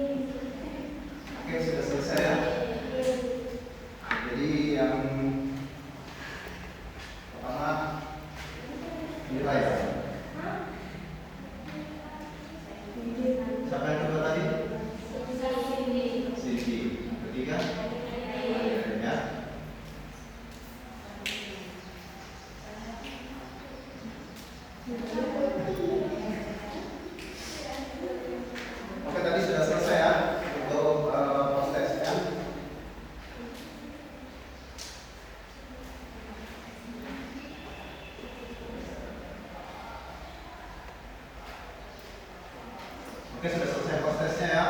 Oke, sudah selesai ya. Jadi yang pertama nilai ya. Siapa yang kedua tadi? Sisi. Ketiga? Ya. Oke, tadi sudah selesai ya untuk proses ya. Oke, sudah selesai prosesnya ya.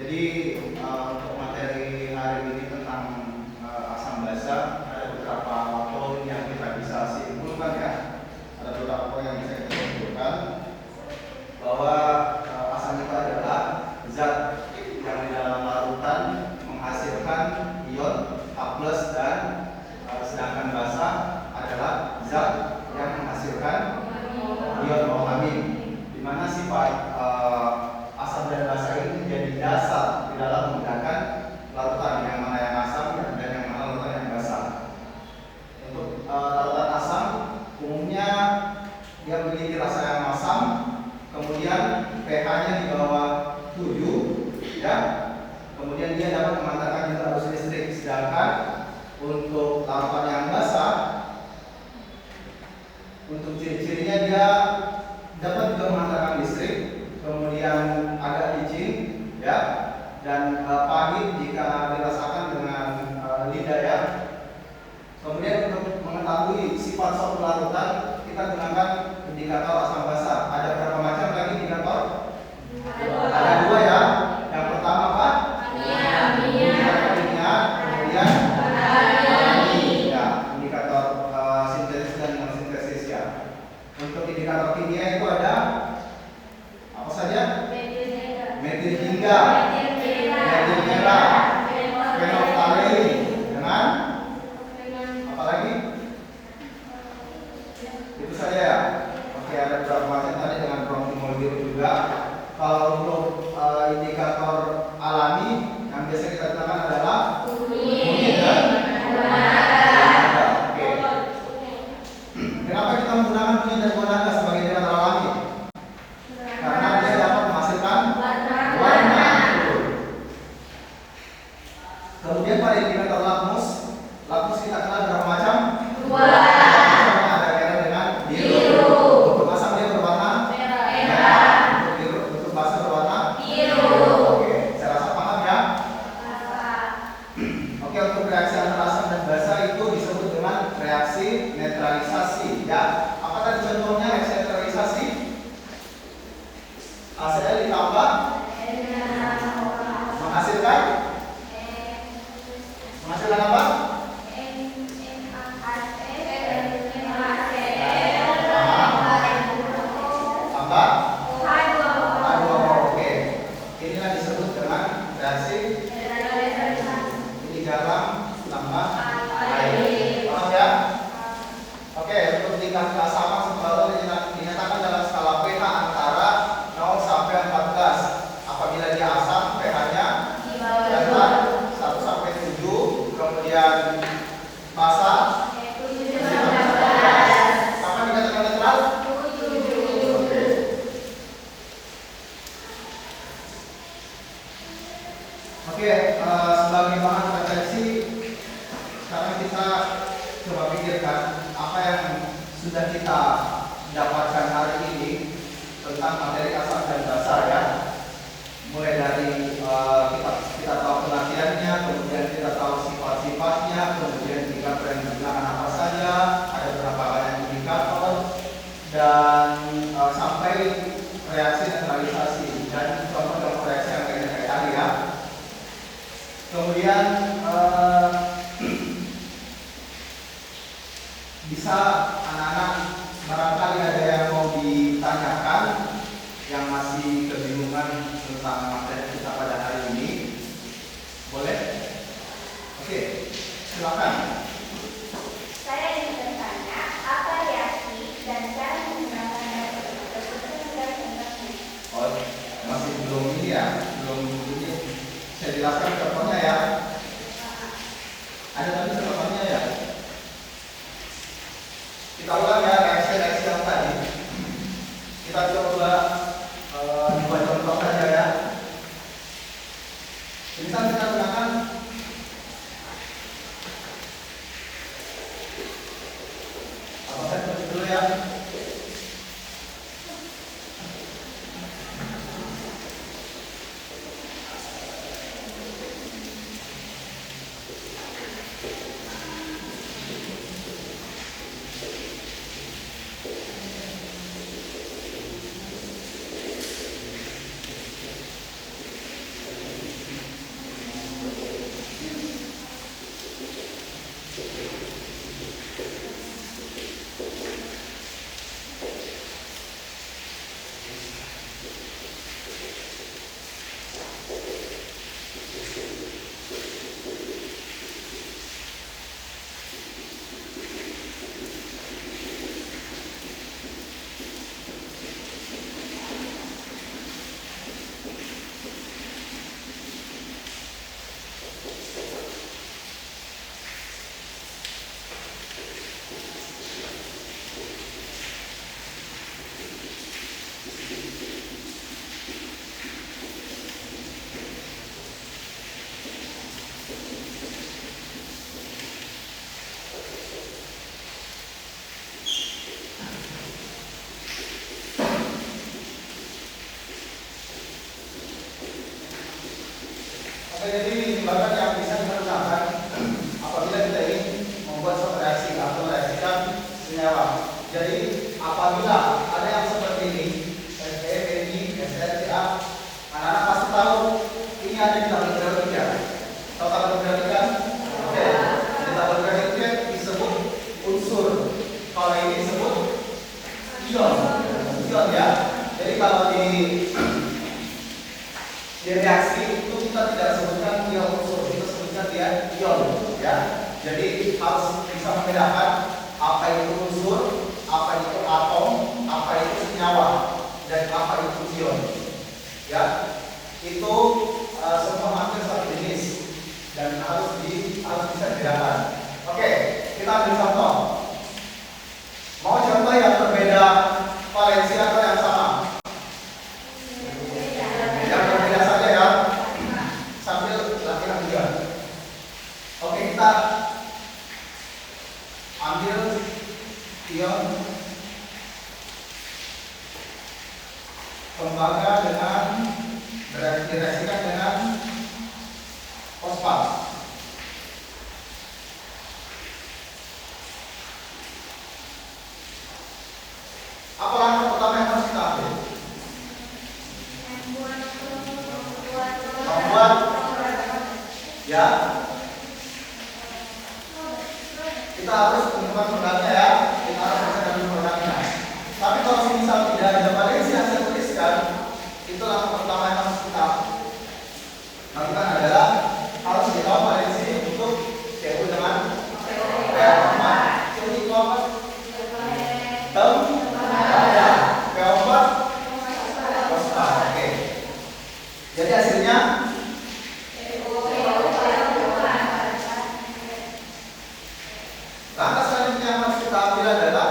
Jadi untuk materi hari ini tentang asam basa ada beberapa poin yang kita bisa simpulkan ya. Ada beberapa poin yang bisa kita simpulkan bahwa asam itu adalah zat yang di dalam larutan menghasilkan ion H+ dan sedangkan basa adalah zat yang menghasilkan ion OH-, di mana sifat asam dan basa ini menjadi dasar di dalam menggunakan larutan yang mana yang asam dan yang mana larutan yang basa. Untuk larutan asam umumnya dia memiliki rasa yang asam, kemudian pH-nya di bawah 7 ya. Kemudian dia dapat memancarkan juga arus listrik. Sedangkan untuk larutan yang basa, untuk ciri-cirinya dia dapat juga memancarkan listrik, kemudian agak licin ya, dan pahit jika dirasakan dengan lidah ya. Kemudian untuk mengetahui sifat suatu larutan kita gunakan indikator asam basa. Ada berapa macam lagi indikator? Ada dua ya. Yang pertama apa? Kimia. Kemudian ya, indikator sintesis dan non sintesis ya. Untuk indikator kimia itu ada apa saja? Metil hingga, metil merah, fenolftalein dengan apa lagi? Itu saja ya. Oke, ada beberapa macam tadi dengan bromfenol biru juga. Kalau untuk indikator alami yang biasa kita gunakan adalah kunyit dan guanaga. Oke. Kenapa kita menggunakan kunyit dan guanaga sebagai indikator alami? Karena dia dapat menghasilkan warna. Kemudian pada indikator lakmus, lakmus kita kenal berapa macam? Dua. Ada merah dengan biru. Untuk asam dia berwarna merah. Untuk basa berwarna biru. Oke, saya rasa paham ya. Oke, untuk reaksi antara asam dan basa itu disebut dengan reaksi netralisasi ya. Apa tadi contohnya reaksi netralisasi? HCl ditambah menghasilkan apa? Tambah H2O. Oke. Inilah disebut dengan reaksi ini garam tambah air. Paham ya? Oke, untuk tingkat keasaman selalu dinyatakan dalam skala pH antara 0 sampai 14. Apabila dia asam, pH-nya adalah 1 sampai 7, kemudian basa 7 sampai 14. Kapan dikatakan netral? 7. Oke. Oke, sebagai bahan referensi, sekarang kita coba pikirkan apa yang sudah kita dapatkan hari ini tentang materi asam dan basa ya. Mulai dari kita tahu pengertiannya, kemudian kita tahu sifat-sifatnya, kemudian indikator yang digunakan apa saja, ada berapa banyak indikator, dan sampai reaksi netralisasi dan contoh-contoh reaksi yang kayak tadi ya. Kemudian bisa anak-anak barangkali ada yang mau ditanyakan yang masih kebingungan tentang materi kita pada hari ini, boleh? Oke, silakan. Saya ingin bertanya, apa reaksi dan cara menggunakan metode tersebut? Oh, masih jelaskan contohnya ya. Ada tadi contohnya ya. Kita ulang ya reaksi-reaksi yang tadi. Kita coba dua contoh saja ya. Misal kita gunakan apa saya tulis dulu ya. Oke, jadi tindakan yang bisa kita gunakan apabila kita ingin membuat suatu reaksi atau mereaksikan senyawa. Jadi apabila ada yang seperti ini, Fe, Fe, Sn, Ca, anak-anak pasti tahu ini ada di tabel periode ya. Tahu tabel periode kan? Oke, di tabel periode disebut unsur. Kalau ini disebut ion, ion ya. Jadi kalau di reaksi itu kita tidak sebutkan dia unsur, kita sebutkan dia ion ya. Jadi harus bisa membedakan apa itu unsur, apa itu atom, apa itu senyawa, dan apa itu ion ya. Itu semua hampir satu jenis dan harus bisa dibedakan. Oke, kita ambil contoh. Mau contoh yang berbeda valensi atau yang sama? Yang berbeda saja ya, sambil latihan juga. Oke, kita ambil ion tembaga dengan direaksikan dengan fosfat. Apa langkah pertama yang harus kita ambil? Membuat ya. Kita harus menemukan produknya ya. Kita harus mencari produknya. Tapi kalau misal tidak ada valensi yang saya tuliskan, itu langkah pertama yang harus kita lakukan adalah harus kita tahu valensi untuk CO dengan PO4. CO itu apa? Tahu? PO4 fosfat. Oke. Jadi hasilnya langkah selanjutnya yang harus kita ambil adalah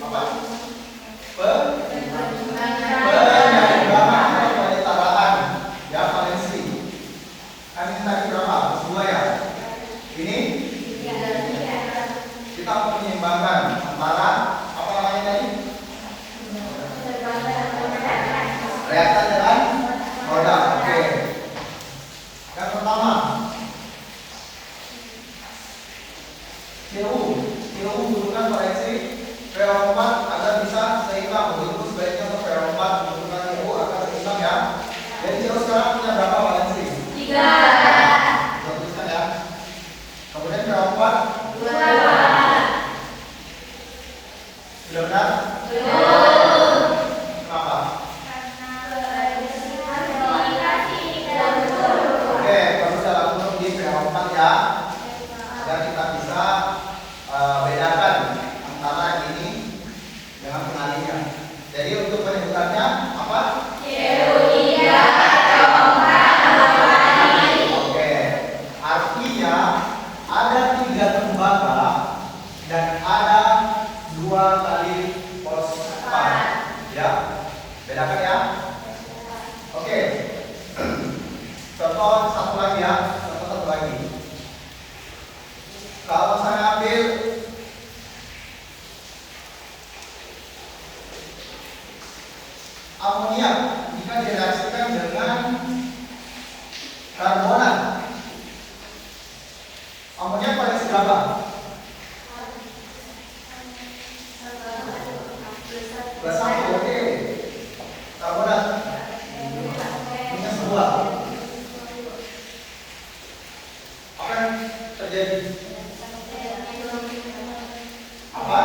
apa? Penyeimbangan atau penyetaraan ya valensi. Kan ini tadi berapa? 2 ya. Ini kita menyeimbangkan antara apa namanya tadi? Reaktan dengan produk. Oke. Yang pertama CU membutuhkan valensi PO4 agar bisa seimbang. Begitu sebaliknya untuk PO4 membutuhkan CU agar seimbang ya. Jadi CU sekarang punya berapa valensi? 3. Kita tuliskan ya. Kemudian PO4 2. Sudah benar? Belum. Kenapa? Oke, kalau sudah lakukan di PO4 ya. Agar kita bisa bedakan antara ini dengan pengalinya. Jadi untuk penyebutannya apa? CO3. Siap? Bedakan ya. Oke. Contoh satu lagi ya. Contoh satu lagi. Kalau saya ambil amoniak jika direaksikan dengan karbonat, amoniak koleksi berapa? Plus 1, oke. Karbonat minus 2. Apa yang terjadi? Apa?